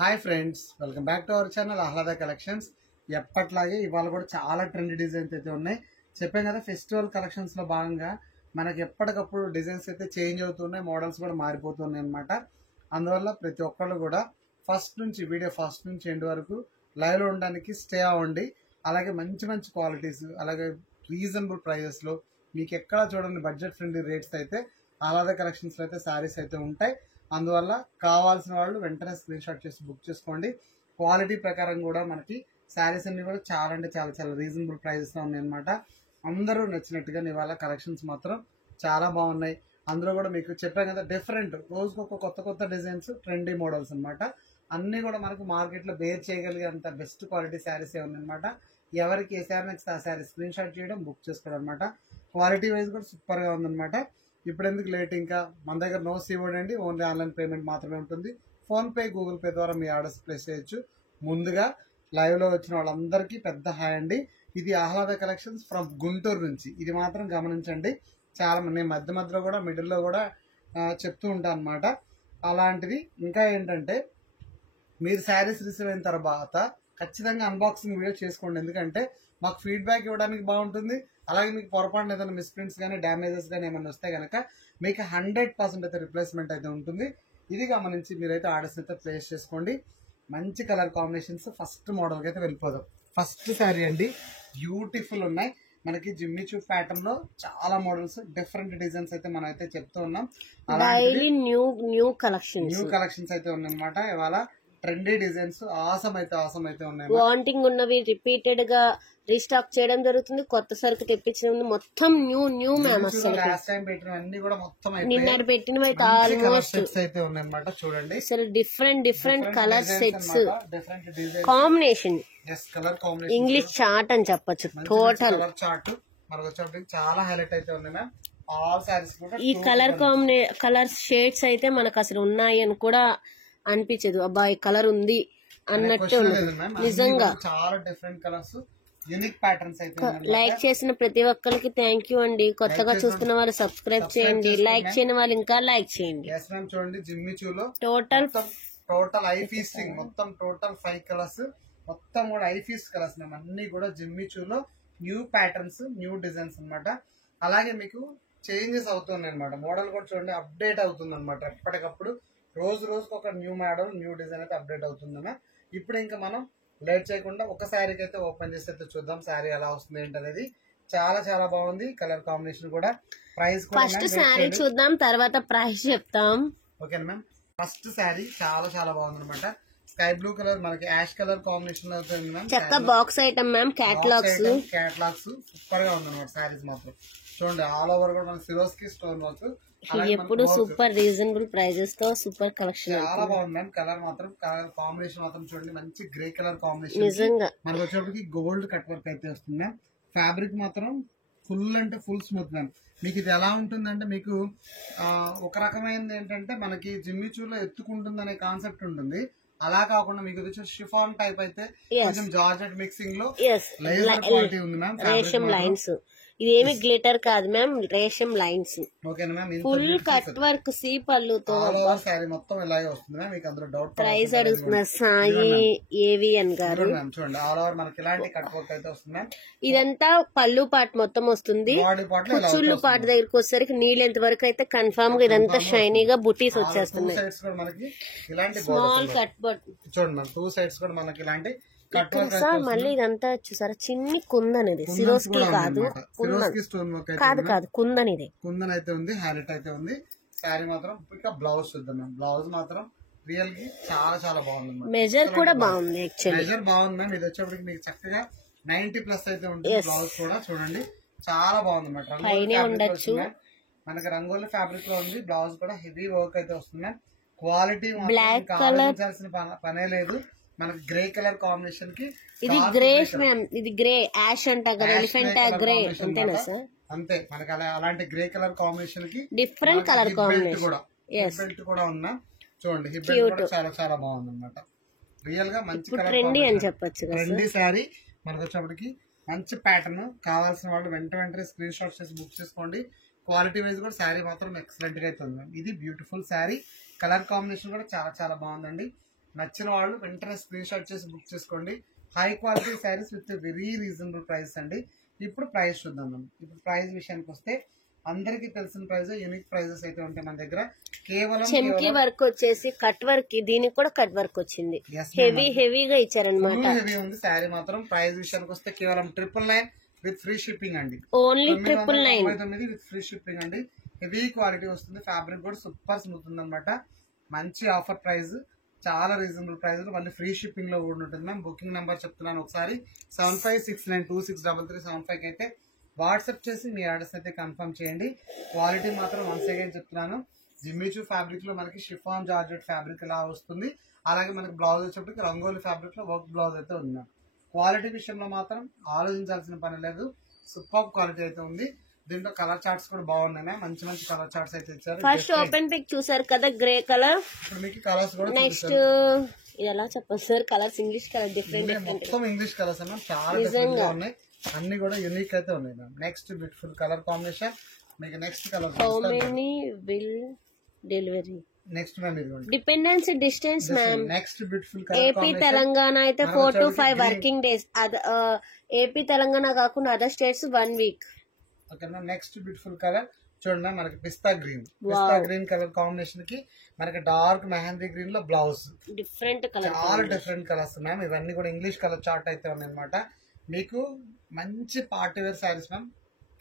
Hi friends, welcome back to our channel Ahlada collections. ఎప్పట్లాగే ఇవాళ కూడా చాలా ట్రెండ్ డిజైన్స్ అయితే ఉన్నాయి. చెప్పాం కదా, ఫెస్టివల్ కలెక్షన్స్ లో భాగంగా మనకి ఎప్పటికప్పుడు డిజైన్స్ అయితే చేంజ్ అవుతున్నాయి, మోడల్స్ కూడా మారిపోతున్నాయి అనమాట. అందువల్ల ప్రతి ఒక్కళ్ళు కూడా వీడియో ఫస్ట్ నుంచి ఎండ్ వరకు లైవ్ లో ఉండడానికి స్టే అవ్వండి. అలాగే మంచి మంచి క్వాలిటీస్, అలాగే రీజనబుల్ ప్రైజెస్ లో మీకు ఎక్కడ చూడండి బడ్జెట్ ఫ్రెండ్లీ రేట్స్ అయితే ఆహ్లాద కలెక్షన్స్ లో అయితే శారీస్ అయితే ఉంటాయి. అందువల్ల కావాల్సిన వాళ్ళు వెంటనే స్క్రీన్ షాట్ చేసి బుక్ చేసుకోండి. క్వాలిటీ ప్రకారం కూడా మనకి శారీస్ అన్ని కూడా చాలా అంటే చాలా చాలా రీజనబుల్ ప్రైజెస్ లో ఉన్నాయి అనమాట. అందరూ నచ్చినట్టుగా ఇవాళ కలెక్షన్స్ మాత్రం చాలా బాగున్నాయి. అందులో కూడా మీకు చెప్పాను కదా, డిఫరెంట్ రోజుకు ఒక కొత్త కొత్త డిజైన్స్, ట్రెండీ మోడల్స్ అనమాట. అన్ని కూడా మనకు మార్కెట్ లో బేర్ చేయగలిగే అంత బెస్ట్ క్వాలిటీ శారీస్ ఉన్నాయన్నమాట. ఎవరికి ఏ శారీ నచ్చితే ఆ శారీ స్క్రీన్ షాట్ చేయడం, బుక్ చేసుకోవడం అనమాట. క్వాలిటీ వైజ్ కూడా సూపర్ గా ఉందన్నమాట. ఇప్పుడు ఎందుకు లేట్, ఇంకా మన దగ్గర నో సీవర్డ్ అండి, ఓన్లీ ఆన్లైన్ పేమెంట్ మాత్రమే ఉంటుంది. ఫోన్ పే, గూగుల్ పే ద్వారా మీ ఆర్డర్స్ ప్లేస్ చేయొచ్చు. ముందుగా లైవ్ లో వచ్చిన వాళ్ళందరికీ పెద్ద హాయ్ అండి. ఇది ఆహ్లాద కలెక్షన్స్ ఫ్రమ్ గుంటూరు నుంచి. ఇది మాత్రం గమనించండి. చాలా నేను మధ్య మధ్యలో కూడా మిడిల్లో కూడా చెప్తూ ఉంటాను అనమాట. అలాంటిది ఇంకా ఏంటంటే, మీరు శారీస్ రిసీవ్ అయిన తర్వాత ఖచ్చితంగా అన్బాక్సింగ్ వీడియో చేసుకోండి. ఎందుకంటే మాకు ఫీడ్బ్యాక్ ఇవ్వడానికి బాగుంటుంది. అలాగే మీకు పొరపాటున ఏదైనా మిస్ప్రింట్స్ కానీ డ్యామేజెస్ కానీ ఏమైనా వస్తే కనుక మీకు 100% అయితే రిప్లేస్మెంట్ అయితే ఉంటుంది. ఇది గమనించి మీరైతే ఆర్డర్స్ అయితే ప్లేస్ చేసుకోండి. మంచి కలర్ కాంబినేషన్స్. ఫస్ట్ మోడల్కి అయితే వెళ్ళిపోదాం. ఫస్ట్ శారీ అండి, బ్యూటిఫుల్ ఉన్నాయి. మనకి జిమ్మిచూ ప్యాటర్న్ లో చాలా మోడల్స్, డిఫరెంట్ డిజైన్స్ అయితే మనం అయితే చెప్తూ ఉన్నాం. అలాగే న్యూ కలెక్షన్స్ అయితే ఉన్నాయన్నమాట. ఇవాళ ట్రెండీ డిజైన్స్ ఆసం అయితే ఉన్నాయి. వాంటింగ్ ఉన్నవి రిపీటెడ్ గా రీస్టాక్ చేయడం జరుగుతుంది. కొత్త సరుకు తెప్పించడం మొత్తం న్యూ మ్యామ్. అసలు లాస్ట్ టైం పెట్టినవన్నీ కూడా మొత్తం నిన్న పెట్టినవి అయితే ఆల్మోస్ట్ అయితే ఉన్నాయన్నమాట. చూడండి, అసలు different colour sets, combination, colour combination, English chart అని చెప్పొచ్చు. టోటల్ కలర్ చార్ట్ మనకు వచ్చేప్పటికి చాలా హైలైట్ అయితే ఉన్నాయి మ్యామ్. ఆల్ సారీస్ కూడా ఈ కలర్ షేడ్స్ అయితే మనకు అసలు ఉన్నాయి అని కూడా అనిపించదు. అబ్బాయి కలర్ ఉంది అన్నట్టు నిజంగా చాలా డిఫరెంట్ కలర్స్, యూనిక్ ప్యాటర్న్స్ అయితే. లైక్ చేసిన ప్రతి ఒక్కరికి థ్యాంక్ యూ అండి. కొత్తగా చూస్తున్న వాళ్ళు సబ్స్క్రైబ్ చేయండి, లైక్ చేయని వాళ్ళు ఇంకా లైక్ చేయండి. చూడండి, జిమ్మిచూలో టోటల్ ఐ ఫీస్టింగ్ మొత్తం టోటల్ 5 కలర్స్, మొత్తం కూడా ఐ ఫీస్ట్ కలర్స్ అన్ని కూడా జిమ్మిచూలో న్యూ ప్యాటర్న్స్, న్యూ డిజైన్స్ అనమాట. అలాగే మీకు చేంజెస్ అవుతున్నాయి అనమాట. మోడల్ కూడా చూడండి, అప్డేట్ అవుతుంది అనమాట. ఎప్పటికప్పుడు రోజుకు ఒక న్యూ మోడల్, న్యూ డిజైన్ అయితే అప్డేట్ అవుతుందన్న. ఇప్పుడు ఇంకా మనం లేట్ చేయకుండా ఒక శారీకి అయితే ఓపెన్ చేసి అయితే చూద్దాం శారీ ఎలా వస్తుంది ఏంటనేది. చాలా చాలా బాగుంది కలర్ కాంబినేషన్ కూడా. ప్రైస్ ఫస్ట్ శారీ చూద్దాం, తర్వాత ప్రైస్ చెప్తాం. ఓకేనా మ్యామ్. ఫస్ట్ శారీ చాలా చాలా బాగుంది అనమాట. స్కై బ్లూ కలర్, మనకి యాష్ కలర్ కాంబినేషన్ లో అవుతుంది మ్యామ్. చక్క box item ma'am. Catalogues super గా ఉంది అనమాట. శారీస్ మాత్రం చూడండి, ఆల్ ఓవర్ కూడా మన సిరోస్కి స్టోన్ వర్క్. ఎప్పుడు సూపర్ రీజనబుల్ ప్రైజెస్ తో సూపర్ కలెక్షన్. చాలా బాగుంది మ్యామ్. కలర్ మాత్రం, కలర్ కాంబినేషన్ మాత్రం చూడండి, మంచి గ్రే కలర్ కాంబినేషన్. నిజంగా మనకు వచ్చేప్పటికి గోల్డ్ కట్ వర్క్ అయితే వస్తుంది మ్యామ్. ఫ్యాబ్రిక్ మాత్రం ఫుల్ అంటే ఫుల్ స్మూత్ మ్యామ్. మీకు ఇది ఎలా ఉంటుందంటే, మీకు ఒక రకమైనది ఏంటంటే మనకి జిమ్మిచూలో ఎత్తుకుంటుంది అనే కాన్సెప్ట్ ఉంటుంది. అలా కాకుండా మీకు వచ్చి షిఫాన్ టైప్ అయితే కొంచెం జార్జెట్ మిక్సింగ్ లో లేజర్ క్వాలిటీ ఉంది మ్యామ్. రేషం లైన్స్, ఇదేమి గ్లిటర్ కాదు మ్యామ్, రేషం లైన్స్. ఓకేనా మ్యామ్. ఫుల్ కట్ వర్క్, సీ పళ్ళుతో శారీ మొత్తం ఇలాగే వస్తుంది మ్యామ్. మీకు అందులో డౌట్ ప్రైస్ అడుగుతున్నారు సాయి ఏవిఎన్ గారు. చూడండి, ఆల్ ఓవర్ మనకి ఇలాంటి కట్ వర్క్ అయితే వస్తుంది మ్యామ్. ఇదంతా పళ్ళు పాటు మొత్తం వస్తుంది. కుచ్చుళ్ళు పాటు దగ్గరకు వచ్చేసరికి నీళ్ళెంత వరకు అయితే కన్ఫర్మ్ గా ఇదంతా షైనీగా బుటీస్ వచ్చేస్తున్నాయి. స్మాల్ కట్ బట్ చూడండి మ్యామ్, 2 సైడ్స్ కూడా మనకి ఇలాంటి మళ్ళీ ఇదంతా చూసారా, చిన్ని కుందన్. ఇది సిరోస్కి కాదు, కాదు కుందన్. ఇది కుందన్ అయితే ఉంది, హైలైట్ అయితే ఉంది. శారీ మాత్రం ఇంకా బ్లౌజ్ చూద్దాం మ్యామ్. బ్లౌజ్ మాత్రం రియల్ గా చాలా చాలా బాగుంది. మెజర్ కూడా బాగుంది, యాక్చువల్లీ మెజర్ బాగుంది మ్యామ్. ఇది వచ్చేప్పటికి మీకు చక్కగా 90+ అయితే ఉంటుంది. బ్లౌజ్ కూడా చూడండి చాలా బాగుంది అన్నమాట. మనకి రంగోలి ఫ్యాబ్రిక్ లో ఉంది. బ్లౌజ్ కూడా హెవీ వర్క్ అయితే వస్తుంది మ్యామ్. క్వాలిటీ బ్లాక్ కలర్ పనే లేదు. మనకి గ్రే కలర్ కాంబినేషన్ కి ఇది గ్రే మ్యామ్. ఇది గ్రే యాష్ అంట కదా, ఎలిఫెంట్ గ్రే అంతేనా సార్? అంతే, మనకి అలాంటి గ్రే కలర్ కాంబినేషన్ కి డిఫరెంట్ కలర్ కాంబినేషన్ కూడా, బెల్ట్ కూడా ఉన్నా చూడండి. హిప్ బెల్ట్ కూడా చాలా చాలా బాగుంది అనమాట. రియల్ గా మంచి కలర్, ట్రెండీ అని చెప్పొచ్చు. ట్రెండీ శారీ మనకు వచ్చేప్పటికి మంచి ప్యాటర్న్. కావాల్సిన వాళ్ళు వెంటనే స్క్రీన్ షాట్ చేసి బుక్ చేసుకోండి. క్వాలిటీ వైజ్ కూడా శారీ మాత్రం ఎక్సలెంట్ గా అయితే ఉంది. ఇది బ్యూటిఫుల్ శారీ. కలర్ కాంబినేషన్ కూడా చాలా చాలా బాగుందండి. నచ్చిన వాళ్ళు వెంటనే స్క్రీన్ షాట్ చేసి బుక్ చేసుకోండి. High quality saris with very reasonable price అండి. ఇప్పుడు ప్రైస్ చూద్దాం మనం. ఇప్పుడు ప్రైస్ విషయానికి వస్తే అందరికి తెలిసిన ప్రైస్, యూనిక్ ప్రైజెస్ అయితే ఉంటాయి మన దగ్గర. కేవలం చెంకి వర్క్ వచ్చేసి కట్ వర్క్, దీనికి కూడా కట్ వర్క్ వచ్చింది, హెవీగా ఇచ్చారనమాట. హెవీ ఉంది శారీ మాత్రం. ప్రైస్ విషయానికి వస్తే కేవలం 999 విత్ ఫ్రీ షిప్పింగ్ అండి. ఓన్లీ 999 విత్ ఫ్రీ షిప్పింగ్ అండి. హెవీ క్వాలిటీ వస్తుంది. ఫ్యాబ్రిక్ కూడా సూపర్ స్మూత్ ఉంది అనమాట. మంచి ఆఫర్ ప్రైస్, చాలా రీజనబుల్ ప్రైస్, మళ్ళీ ఫ్రీ షిప్పింగ్ లో కూడా ఉంటుంది మ్యామ్. బుకింగ్ నెంబర్ చెప్తున్నాను ఒకసారి, 7569263375 అయితే వాట్సాప్ చేసి మీ అడ్రస్ అయితే కన్ఫర్మ్ చేయండి. క్వాలిటీ మాత్రం వన్స్ అగైన్ చెప్తున్నాను, జిమ్మిచూ ఫ్యాబ్రిక్ లో మనకి షిఫాన్ జార్జెట్ ఫ్యాబ్రిక్ ఇలా వస్తుంది. అలాగే మనకి బ్లౌజ్ వచ్చేప్పటికి రంగోలీ ఫ్యాబ్రిక్ లో వర్క్ బ్లౌజ్ అయితే ఉంది. క్వాలిటీ విషయంలో మాత్రం ఆలోచించాల్సిన పని లేదు, సూపర్ క్వాలిటీ అయితే ఉంది. దీంట్లో కలర్ చార్ట్స్ కూడా బాగున్నాయి మ్యామ్. మంచి మంచి కలర్ చార్ట్స్ అయితే ఇచ్చారు. ఫస్ట్ ఓపెన్ పిక్ చూసారు కదా, గ్రే కలర్. ఇప్పుడు మీకు కలర్స్ కూడా నెక్స్ట్ ఎలా చెప్పారు sir, colours English colour different మొత్తం ఇంగ్లీష్ కలర్స్ అన్న చాలా డిఫరెంట్ గా ఉన్నాయి. అన్ని కూడా యూనిక్ అయితే ఉన్నాయి ma'am. Next beautiful colour combination. మీకు next colour how many will delivery next ma'am ఇదిగోండి, dependence distance ma'am. Next beautiful colour AP Telangana అయితే 4 to 5 working days. AP Telangana కాకుండా అదర్ స్టేట్స్ 1 వీక్. ఓకేనా. నెక్స్ట్ బ్యూటిఫుల్ కలర్ చూడండి ma'am, మనకి పిస్తా green colour combination కి మనకి డార్క్ మెహందీ గ్రీన్ లో బ్లౌజ్. డిఫరెంట్ కలర్, చాలా డిఫరెంట్ కలర్స్ మ్యామ్. ఇవన్నీ కూడా ఇంగ్లీష్ కలర్ చార్ట్ అయితే ఉన్నాయి అనమాట. మీకు మంచి party wear sarees ma'am,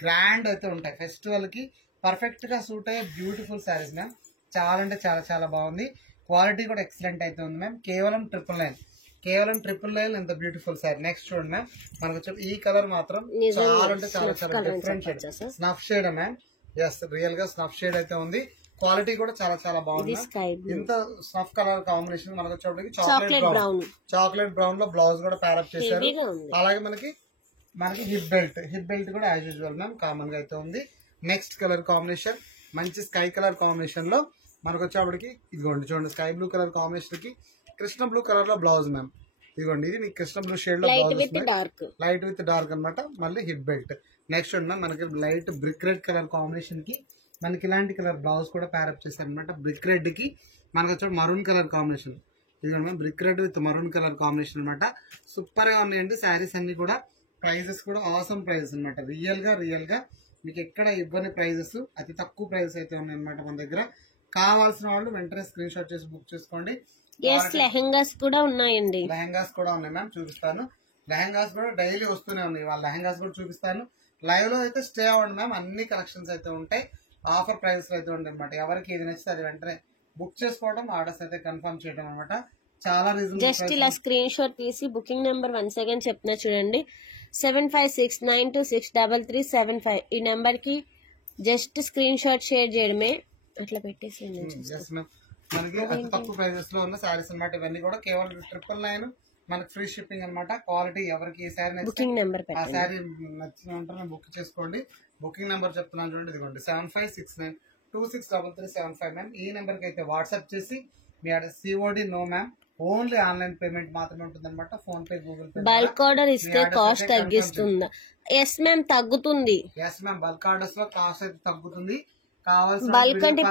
grand అయితే ఉంటాయి. ఫెస్టివల్ కి పర్ఫెక్ట్ గా సూట్ అయ్యే బ్యూటిఫుల్ శారీస్ మ్యామ్. చాలా అంటే చాలా చాలా బాగుంది. క్వాలిటీ కూడా ఎక్సలెంట్ అయితే ఉంది మ్యామ్. కేవలం 999 ఎంత బ్యూటిఫుల్ శారీ. నెక్స్ట్ చూడండి మ్యామ్, మనకు ఈ కలర్ మాత్రం చాలా అంటే చాలా చాలా different shade, snuff shade ma'am. Yes, real గా స్నఫ్ షేడ్ అయితే ఉంది. క్వాలిటీ కూడా చాలా చాలా బాగుంది. ఇంత స్నఫ్ కలర్ కాంబినేషన్ మనకు వచ్చేప్పటికి చాక్లెట్ బ్రౌన్ లో బ్లౌజ్ కూడా ప్యారప్ చేశారు. అలాగే మనకి హిప్ బెల్ట్ కూడా యాజ్ యూజువల్ మ్యామ్ కామన్ గా అయితే ఉంది. నెక్స్ట్ కలర్ కాంబినేషన్ మంచి స్కై కలర్ కాంబినేషన్ లో మనకు వచ్చేప్పటికి ఇదిగోండి చూడండి, స్కై బ్లూ కలర్ కాంబినేషన్ కి కృష్ణ బ్లూ కలర్ లో బ్లౌజ్ మ్యామ్. ఇదిగోండి, ఇది మీకు కృష్ణ బ్లూ షేడ్ లో లైట్ విత్ డార్క్ అనమాట. మళ్ళీ హిప్ బెల్ట్. నెక్స్ట్ చూడండి మనకి light brick red colour combination కి మనకి ఇలాంటి కలర్ బ్లౌజ్ కూడా ప్యారప్ చేశారు అనమాట. బ్రిక్ రెడ్ కి మనకు వచ్చే మరూన్ కలర్ కాంబినేషన్. ఇదిగోండి ma'am, brick red with maroon colour combination అనమాట. సూపర్ గా ఉన్నాయండి శారీస్ అన్ని కూడా. ప్రైజెస్ కూడా ఆసమ్ ప్రైజెస్ అనమాట. రియల్ గా మీకు ఎక్కడ ఇవ్వని ప్రైజెస్, అతి తక్కువ ప్రైజెస్ అయితే ఉన్నాయి అనమాట మన దగ్గర. కావాల్సిన వాళ్ళు వెంటనే స్క్రీన్ షాట్ చేసి బుక్ చేసుకోండి. లెహంగాస్ కూడా ఉన్నాయండి. లెహంగాస్ కూడా ఉన్నాయి మ్యామ్, చూపిస్తాను. లెహంగాస్ కూడా డైలీ వస్తూనే ఉన్నాయి. వాళ్ళ లెహంగాస్ కూడా చూపిస్తాను. లైవ్ లో అయితే స్టే అవ్వండి మ్యామ్, అన్ని కలెక్షన్స్ అయితే ఉంటాయి. ఆఫర్ ప్రైస్ అయితే ఉంటాయి అనమాట. ఎవరికి ఏది నచ్చితే అది వెంటనే బుక్ చేసుకోవడం, ఆర్డర్స్ అయితే కన్ఫర్మ్ చేయడం అనమాట. చాలా రీజన్. జస్ట్ ఇలా స్క్రీన్ షాట్ తీసి బుకింగ్ నెంబర్ వన్స్ అగైన్ చెప్తున్నా చూడండి, 7569263375. ఈ నెంబర్ కి జస్ట్ స్క్రీన్ షాట్ షేర్ చేయడమే. అట్లా పెట్టేసి మనకి అతి తక్కువ ప్రైజెస్ లో ఉన్న శారీస్ అనమాట. ఇవన్నీ కూడా కేవలం 999 మనకి ఫ్రీ షిప్పింగ్ అనమాట. క్వాలిటీ ఎవరికి ఏ శారీ బుకింగ్ నెంబర్ ఆ శారీ నచ్చిన వెంటనే బుక్ చేసుకోండి. బుకింగ్ నెంబర్ చెప్తున్నాను చూడండి, ఇదిగోండి 7569263375 ఈ నెంబర్ కి అయితే వాట్సాప్ చేసి మీ address. COD no ma'am, only online payment మాత్రమే ఉంటుంది అనమాట. PhonePe, Google Pay. Bulk order ఇస్తే కాస్ట్ తగ్గిస్తుందా? ఎస్ మ్యామ్, తగ్గుతుంది. ఎస్ మ్యామ్, బల్క్ ఆర్డర్స్ లో కాస్ట్ అయితే తగ్గుతుంది. కావాల్సిన బల్క్ అంటే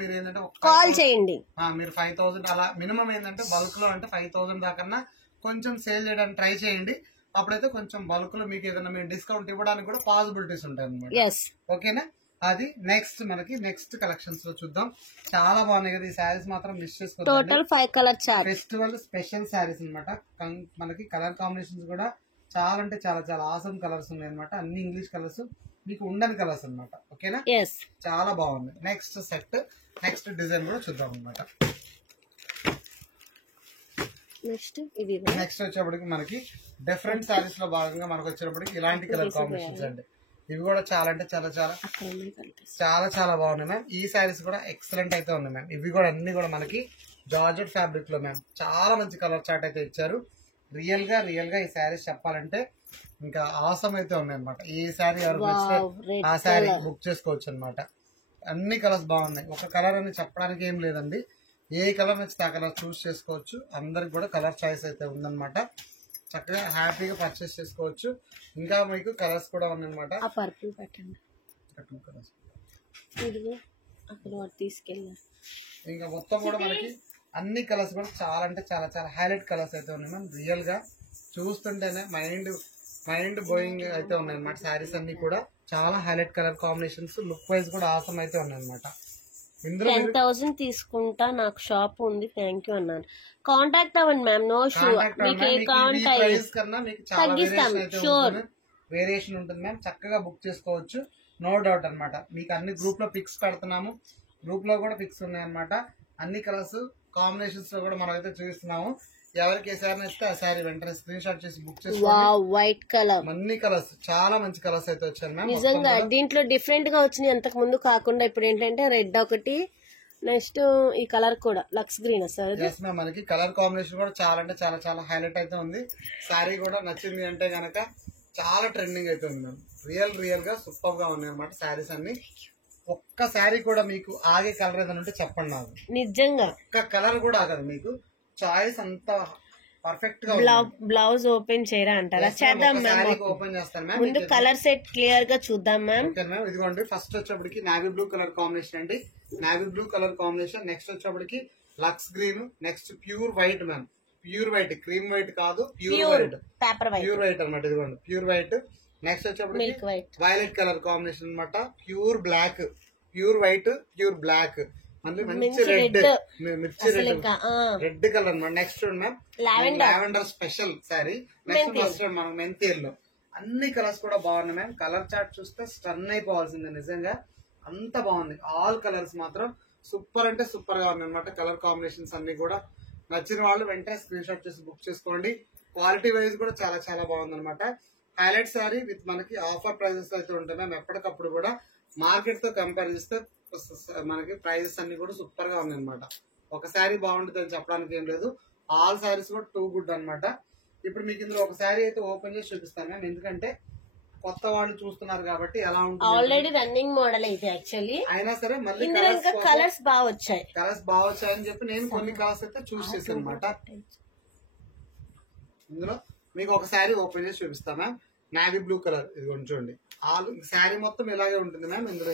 మీరు ఏంటంటే కాల్ చేయండి. మీరు 5000 అలా మినిమం ఏంటంటే బల్క్ లో అంటే 5000 దాకన్నా కొంచెం సేల్ చేయడానికి ట్రై చేయండి. అప్పుడైతే కొంచెం బల్క్ లో మీకు ఏదైనా మీరు డిస్కౌంట్ ఇవ్వడానికి కూడా పాసిబిలిటీస్ ఉంటాయి అనమాట. ఓకేనా. అది నెక్స్ట్ మనకి నెక్స్ట్ కలెక్షన్స్ లో చూద్దాం. చాలా బాగున్నాయి కదా ఈ శారీస్, మాత్రం మిస్ చేసుకోండి. Total 5 colour chart, festival special saris అనమాట. మనకి కలర్ కాంబినేషన్స్ కూడా చాలా అంటే చాలా చాలా ఆసమ్ కలర్స్ ఉన్నాయి అనమాట. అన్ని ఇంగ్లీష్ కలర్స్, మీకు ఉండని కలర్స్ అనమాట. ఓకేనా, చాలా బాగుంది. నెక్స్ట్ సెట్, నెక్స్ట్ డిజైన్ కూడా చూద్దాం అనమాట. నెక్స్ట్ వచ్చేప్పటికి మనకి డిఫరెంట్ శారీస్ లో భాగంగా మనకు వచ్చేటప్పటికి ఇలాంటి కలర్ కాంబినేషన్స్ అండి. ఇవి కూడా చాలా అంటే చాలా చాలా చాలా చాలా బాగున్నాయి మ్యామ్. ఈ శారీస్ కూడా ఎక్సలెంట్ అయితే ఉన్నాయి మ్యామ్. ఇవి కూడా అన్ని కూడా మనకి జార్జెట్ ఫ్యాబ్రిక్ లో మ్యామ్ చాలా మంచి కలర్ చార్ట్ అయితే ఇచ్చారు. రియల్ గా ఈ శారీస్ చెప్పాలంటే ఇంకా ఆసమ్ అయితే ఉన్నాయి అనమాట. ఈ శారీ ఎవరు ఆ శారీ బుక్ చేసుకోవచ్చు అనమాట. అన్ని కలర్స్ బాగున్నాయి. ఒక కలర్ అని చెప్పడానికి ఏం లేదండి. ఏ కలర్ నచ్చితే ఆ కలర్ చూస్ చేసుకోవచ్చు. అందరికి కూడా కలర్ చాయిస్ అయితే ఉందన్నమాట. చక్కగా హ్యాపీగా పర్చేస్ చేసుకోవచ్చు. ఇంకా మీకు కలర్స్ కూడా ఉన్నాయన్నమాట. ఇంకా మొత్తం కూడా మనకి అన్ని కలర్స్ కూడా చాలా అంటే చాలా చాలా హైలైట్ కలర్స్ అయితే ఉన్నాయి మ్యామ్. రియల్ గా చూస్తుంటేనే మైండ్ బోయింగ్ అయితే ఉన్నాయి అన్నమాట. శారీస్ అన్ని కూడా చాలా highlight colour combinations, look wise కూడా ఆసమ్ అయితే ఉన్నాయి అన్నమాట. 10,000 తీసుకుంటా, నాకు షాప్ ఉంది, థ్యాంక్ యూ అన్నాను. కాంటాక్ట్ అవ్వండి మ్యామ్, నో షూ. మీకు ఏ తగ్గిస్తాం, షూర్ వేరియేషన్ ఉంటుంది మ్యామ్. చక్కగా బుక్ చేసుకోవచ్చు, నో డౌట్ అన్నమాట. మీకు అన్ని గ్రూప్ లో పిక్స్ పెడుతున్నాము, గ్రూప్ లో కూడా పిక్స్ ఉన్నాయి అన్నమాట. అన్ని కలర్స్ కాంబినేషన్స్ లో కూడా మనం అయితే చూపిస్తున్నాము. ఎవరికి ఏ సారీ నచ్చితే ఆ సారీ వెంటనే స్క్రీన్ షాట్ చేసి బుక్ చేసుకోండి. వైట్ కలర్ అన్ని కలర్స్ చాలా మంచి కలర్స్ అయితే వచ్చాయి మ్యామ్. నిజంగా దీంట్లో డిఫరెంట్ గా వచ్చినాయి అంతకు ముందు కాకుండా. ఇప్పుడు ఏంటంటే రెడ్ ఒకటి, నెక్స్ట్ ఈ కలర్ కూడా luxe green sir. Yes ma'am, మనకి కలర్ కాంబినేషన్ కూడా చాలా అంటే చాలా చాలా హైలైట్ అయితే ఉంది. సారీ కూడా నచ్చింది అంటే గనక చాలా ట్రెండింగ్ అయితే ఉంది మ్యామ్. రియల్ గా సూపర్ గా ఉన్నాయి అనమాట సారీస్ అన్ని. ఒక్క సారీ కూడా మీకు ఆగే కలర్ ఏదైనా ఉంటే చెప్పండి నాకు. నిజంగా ఒక్క కలర్ కూడా ఆగదు మీకు. చాయిస్ అంతా పర్ఫెక్ట్ గా. బ్లౌజ్ ఓపెన్ చేయరా అంటారా? చేద్దాం మ్యామ్, ఓపెన్ చేస్తాను మ్యామ్. ముందు కలర్ సెట్ క్లియర్ గా చూద్దాం మ్యామ్. ఓకే మ్యామ్, ఇదిగోండి ఫస్ట్ వచ్చేప్పటికి నావీ బ్లూ కలర్ కాంబినేషన్ అండి. Navy blue colour combination. Next వచ్చేప్పటికి lux green. Next pure white ma'am, pure white, cream white కాదు, pure white, paper white, pure white అనమాట. ఇదిగోండి pure white. Next వచ్చేప్పటికి violet colour combination అనమాట. Pure black, pure white, pure black, మళ్ళీ మంచి red, మిర్చి red colour అనమాట. Next ma'am lavender special sorry. Next first మనం మెంతి ఎల్లో. అన్ని కలర్స్ కూడా బాగున్నాయి మ్యామ్. కలర్ చార్ట్ చూస్తే స్టన్ అయిపోవాల్సిందే నిజంగా, అంత బాగుంది. ఆల్ కలర్స్ మాత్రం సూపర్ అంటే సూపర్ గా ఉన్నాయి అనమాట. కలర్ కాంబినేషన్స్ అన్ని కూడా నచ్చిన వాళ్ళు వెంటనే స్క్రీన్ షాట్ చేసి బుక్ చేసుకోండి. క్వాలిటీ వైజ్ కూడా చాలా చాలా బాగుంది అనమాట. హైలైట్ సారీ విత్ మనకి ఆఫర్ ప్రైజెస్ అయితే ఉంటాయి మ్యామ్. ఎప్పటికప్పుడు కూడా మార్కెట్ తో కంపేర్ చేస్తే మనకి ప్రైజెస్ అన్ని కూడా సూపర్ గా ఉన్నాయి అనమాట. ఒక శారీ బాగుంటుంది అని చెప్పడానికి ఏం లేదు, ఆల్ శారీస్ కూడా టూ గుడ్ అనమాట. ఇప్పుడు మీకు ఇందులో ఒక శారీ అయితే ఓపెన్ చేసి చూపిస్తాను మ్యామ్, ఎందుకంటే కొత్త వాళ్ళు చూస్తున్నారు కాబట్టి ఎలా ఉంటుంది. ఆల్రెడీ రన్నింగ్ మోడల్ అయితే యాక్చువల్లీ అయినా సరే మళ్ళీ కలర్స్ బాగా వచ్చాయి, అని చెప్పి నేను కొన్ని కలర్స్ అయితే చూస్ చేశాను అనమాట. ఇందులో మీకు ఒక శారీ ఓపెన్ చేసి చూపిస్తాను మ్యామ్. నావీ బ్లూ కలర్, ఇదిగోండి చూడండి. శారీ మొత్తం ఇలాగే ఉంటుంది మ్యామ్. ఇందులో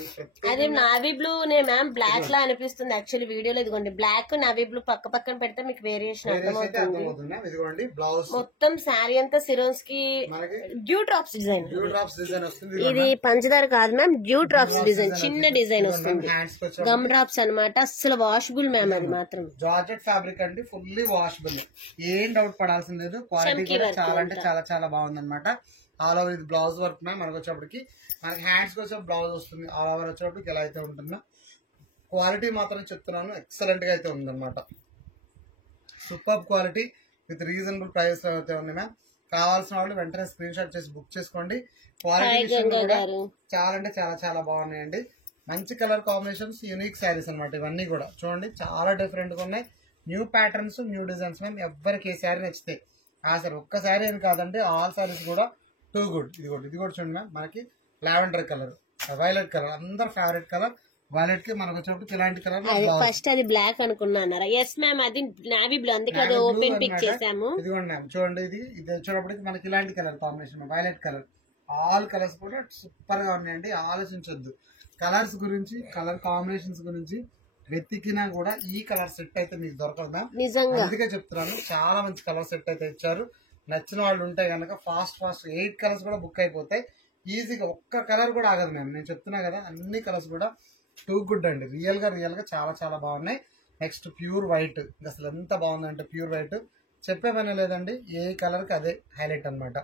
అదే నావీ బ్లూ నే మ్యామ్, బ్లాక్ లా అనిపిస్తుంది యాక్చువల్లీ వీడియోలో. ఇదిగోండి బ్లాక్ నావీ బ్లూ పక్క పక్కన పెడితే మీకు వేరియేషన్ అర్థమవుతుంది. ఇదిగోండి బ్లౌజ్ మొత్తం శారీ అంతా సిరోన్స్ కి డ్యూ డ్రాప్స్ డిజైన్ వస్తుంది. ఇది పంచదార కాదు మ్యామ్, డ్యూ డ్రాప్స్ డిజైన్, చిన్న డిజైన్ వస్తుంది. గమ్ డ్రాప్స్ అనమాట, అస్సలు వాషబుల్ మ్యామ్. అది మాత్రం జార్జెట్ ఫ్యాబ్రిక్ అండి, ఫుల్లీ వాషబుల్, ఏం డౌట్ పడాల్సింది లేదు. క్వాలిటీ కూడా చాలా అంటే చాలా చాలా బాగుంది అనమాట. ఆల్ ఓవర్ ఇది బ్లౌజ్ వర్క్ మ్యామ్. మనకు వచ్చేప్పటికి మనకి హ్యాండ్స్ కి వచ్చే బ్లౌజ్ వస్తుంది. ఆల్ ఓవర్ వచ్చేప్పటికి ఎలా అయితే ఉంటుందో క్వాలిటీ మాత్రం చెప్తున్నాను, ఎక్సలెంట్ గా అయితే ఉందన్నమాట. Super quality with reasonable price అయితే ఉంది మ్యామ్. కావాల్సిన వాళ్ళు వెంటనే స్క్రీన్ షాట్ చేసి బుక్ చేసుకోండి. క్వాలిటీ కూడా చాలా అంటే చాలా చాలా బాగున్నాయండి. మంచి కలర్ కాంబినేషన్స్, యూనిక్ శారీస్ అనమాట. ఇవన్నీ కూడా చూడండి చాలా డిఫరెంట్ గా ఉన్నాయి. New patterns, new designs ma'am. ఎవరికి ఏ శారీ నచ్చితే ఆ సారీ, ఒక్క శారీ అని కాదండి, ఆల్ శారీస్ కూడా టూ గుడ్. ఇది కూడా చూడండి మ్యామ్, మనకి లావెండర్ కలర్, వైలెట్ కలర్, అందరు ఫేవరెట్ కలర్. వైలెట్ కి మనకు వచ్చేప్పుడు ఇలాంటి కలర్. ఫస్ట్ అది బ్లాక్ అనుకున్నారా? ఎస్ మ్యామ్, అది నావీ బ్లూ, అందుకే అది ఓపెన్ పిక్ చేసాము. ఇదిగోండి మ్యామ్ చూడండి, ఇది వచ్చేటప్పటికి మనకి ఇలాంటి colour combination, violet colour. All colours కూడా సూపర్ గా ఉన్నాయండి. ఆలోచించొద్దు కలర్స్ గురించి, కలర్ కాంబినేషన్స్ గురించి వెతికినా కూడా ఈ కలర్ సెట్ అయితే మీకు దొరకదు మ్యామ్. అందుకే చెప్తున్నాను, చాలా మంచి కలర్ సెట్ అయితే ఇచ్చారు. నచ్చిన వాళ్ళు ఉంటే కనుక ఫాస్ట్ 8 కలర్స్ కూడా బుక్ అయిపోతాయి ఈజీగా. ఒక్క కలర్ కూడా ఆగదు మ్యామ్, నేను చెప్తున్నా కదా. అన్ని కలర్స్ కూడా టూ గుడ్ అండి. రియల్ గా చాలా చాలా బాగున్నాయి. నెక్స్ట్ ప్యూర్ వైట్, అసలు ఎంత బాగుందంటే ప్యూర్ వైట్ చెప్పే పని లేదండి. ఏ కలర్ కి అదే హైలైట్ అనమాట.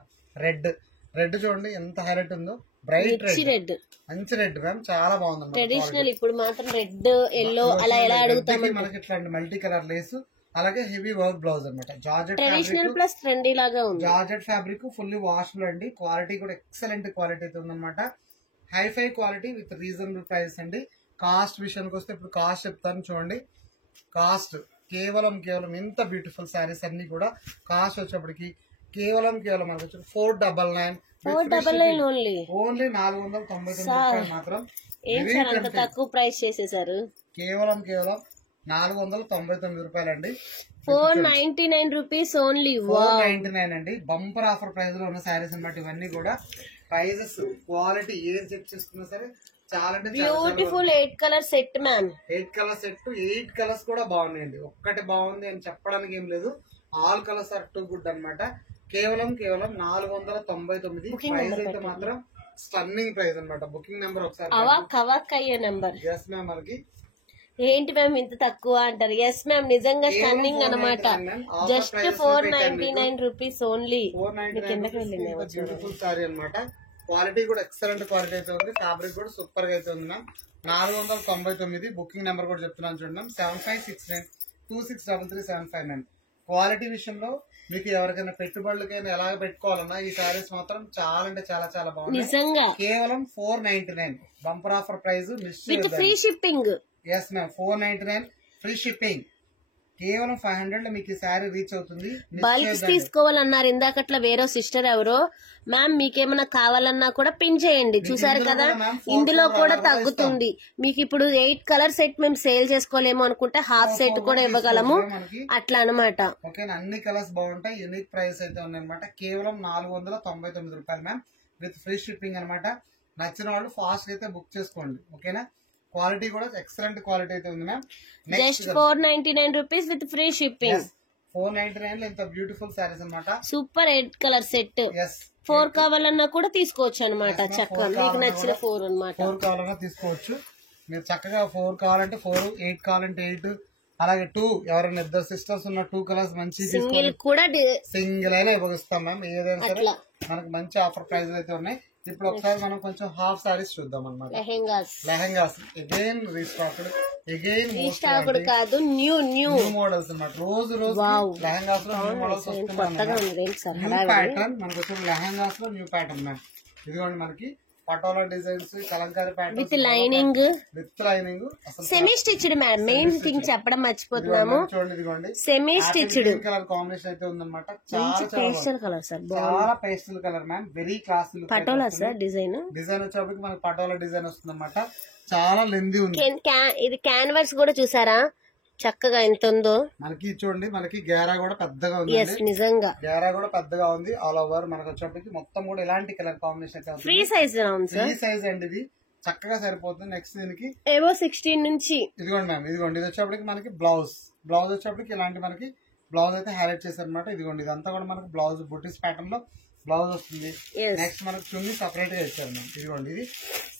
రెడ్ చూడండి ఎంత హైలైట్ ఉందో, బ్రైట్ రెడ్, మంచి రెడ్ మ్యామ్, చాలా బాగుంది. ట్రెడిషనల్ ఇప్పుడు మాత్రం రెడ్, ఎల్లో అలా ఎలా అడుగుతాం. మనకి ఇట్లాంటి మల్టీ కలర్ లేస్, అలాగే హెవీ వర్క్ బ్లౌజ్ అనమాట. జార్జెట్ ట్రెడిషనల్ ప్లస్ ట్రెండీ లాగా ఉంది. జార్జెట్ ఫ్యాబ్రిక్ ఫుల్లీ వాషబుల్ అండి. క్వాలిటీ కూడా ఎక్సలెంట్ క్వాలిటీ అయితే ఉందన్నమాట. Hi fi quality with reasonable price అండి. కాస్ట్ విషయానికి వస్తే ఇప్పుడు కాస్ట్ చెప్తాను చూడండి. కాస్ట్ కేవలం ఇంత బ్యూటిఫుల్ శారీస్ అన్ని కూడా కాస్ట్ వచ్చేప్పటికి కేవలం మనకు వచ్చి 499 ఓన్లీ 499 రూపాయలు మాత్రం. తక్కువ ప్రైస్ చేసేసారు. కేవలం 499 రూపాయలండి. 499 రూపీస్ ఓన్లీ. 499 అండి. బంపర్ ఆఫర్ ప్రైస్ లో ఉన్న శారీస్ అన్నమాట. ఇవన్నీ కూడా ప్రైజెస్, క్వాలిటీ ఏది చెక్ చేసుకున్నా సరే చాలా అంటే beautiful 8 colour set ma'am. 8 colour set, 8 colours కూడా బాగున్నాయండి. ఒక్కటి బాగుంది అని చెప్పడానికి ఏం లేదు. All colours are too good అన్నమాట. కేవలం 499. ప్రైస్ అయితే మాత్రం స్టన్నింగ్ ప్రైస్ అన్నమాట. బుకింగ్ నెంబర్ ఒకసారి అయ్యే నెంబర్. Yes ma'am. మనకి ఏంటి మ్యామ్ ఇంత తక్కువ అంటారు? ఎస్ మ్యామ్, నిజంగా స్టన్నింగ్ అనమాట. Just 499 rupees only. Beautiful sorry అన్నమాట. క్వాలిటీ కూడా ఎక్సలెంట్ క్వాలిటీ అయితే ఉంది. ఫ్యాబ్రిక్ కూడా సూపర్ గా అయితే ఉంది మ్యామ్. 499. బుకింగ్ నెంబర్ కూడా చెప్తున్నాను చూడండి మ్యామ్. 7569263375. క్వాలిటీ విషయంలో మీకు ఎవరికైనా పెట్టుబడులకైనా ఎలాగ పెట్టుకోవాలన్నా ఈ సారీస్ మాత్రం చాలా అంటే చాలా చాలా బాగుంది నిజంగా. కేవలం 499 bumper offer price. With free shipping. Yes ma'am, 499 free shipping. కేవలం 500 లో మీకు ఈ శారీ రీచ్ అవుతుంది. బల్క్స్ తీసుకోవాలన్నారు ఇందాకట్లా వేరే సిస్టర్ ఎవరో. మ్యామ్ మీకేమైనా కావాలన్నా కూడా పిన్ చేయండి. చూసారు కదా, ఇందులో కూడా తగ్గుతుంది మీకు. ఇప్పుడు 8 కలర్ సెట్ మేము సేల్ చేసుకోలేము అనుకుంటే హాఫ్ సెట్ కూడా ఇవ్వగలము. అట్లా అనమాట. ఓకేనా, అన్ని కలర్స్ బాగుంటాయి. యూనిక్ ప్రైస్ అయితే ఉందన్నమాట. కేవలం 499 రూపాయలు మ్యామ్, విత్ ఫ్రీ షిప్పింగ్ అనమాట. నచ్చిన వాళ్ళు ఫాస్ట్ అయితే బుక్ చేసుకోండి. ఓకేనా, క్వాలిటీ కూడా ఎక్సలెంట్ క్వాలిటీ అయితే ఉంది ma'am. Just 499 rupees with free shipping. 499 లో ఇంత బ్యూటిఫుల్ సారీస్ అన్నమాట. Super 8 colour set. 4 కావాలన్నా కూడా తీసుకోవచ్చు అనమాట. చక్కగా మీకు నచ్చిన 4 అనమాట. 4 కావాలన్నా తీసుకోవచ్చు మీరు చక్కగా. 4 కావాలంటే 4, 8 కావాలంటే 8. అలాగే 2 ఎవరైనా ఇద్దరు సిస్టర్స్ ఉన్న 2 కలర్స్ మంచి సింగిల్ కూడా సింగిల్ అయినా ఇవ్వగిస్తాం మ్యామ్. ఏదైనా సరే మనకు మంచి ఆఫర్ ప్రైస్ అయితే ఉన్నాయి. ఇప్పుడు ఒకసారి మనం కొంచెం హాఫ్ సారీస్ చూద్దాం అనమాట. Lehengas again restocked, again restocked కాదు, న్యూ మోడల్స్ అన్నమాట. రోజు లెహెంగాస్ లో న్యూ మోడల్స్ వస్తున్నాయి. న్యూ ప్యాటర్న్ మనకు వచ్చిన లెహెంగాస్ లో న్యూ ప్యాటర్న్ మ్యామ్. ఇదిగోండి మనకి patola designs, Kalamkari pattern with lining. Semi stitched ma'am. Main thing చెప్పడం మర్చిపోతున్నాము. చూడండి, ఇదిగోండి సెమీ స్టిచ్డ్ కలర్ కాంబినేషన్ అయితే ఉందన్నమాట. పేస్టల్ కలర్ సార్, చాలా pastel colour ma'am. Very class patola sir. Design వచ్చేప్పటికి మనకి పటోలా డిజైన్ వస్తుంది అనమాట. చాలా లెందీ ఉంది. ఇది క్యాన్వాస్ కూడా చూసారా చక్కగా ఎంత ఉందో. మనకి చూడండి, మనకి గేరా కూడా పెద్దగా ఉంది. నిజంగా గేరా కూడా పెద్దగా ఉంది. ఆల్ ఓవర్ మనకు వచ్చేప్పటికి మొత్తం కూడా ఇలాంటి కలర్ కాంబినేషన్ అయితే ఫ్రీ సైజ్. ఫ్రీ సైజ్ అండి, ఇది చక్కగా సరిపోతుంది. నెక్స్ట్ దీనికి ఏవో 16 నుంచి. ఇదిగోండి మ్యామ్, ఇదిగోండి ఇది వచ్చేప్పటికి మనకి బ్లౌజ్ వచ్చేప్పటికి ఇలాంటి మనకి బ్లౌజ్ అయితే హైలైట్ చేశారు అనమాట. ఇదిగోండి ఇదంతా కూడా మనకి బ్లౌజ్ బుటీస్ ప్యాటర్న్ లో బ్లౌజ్ వస్తుంది. నెక్స్ట్ మనకి చున్నీ సపరేట్ గా ఇచ్చారు మ్యామ్. ఇదిగోండి ఇది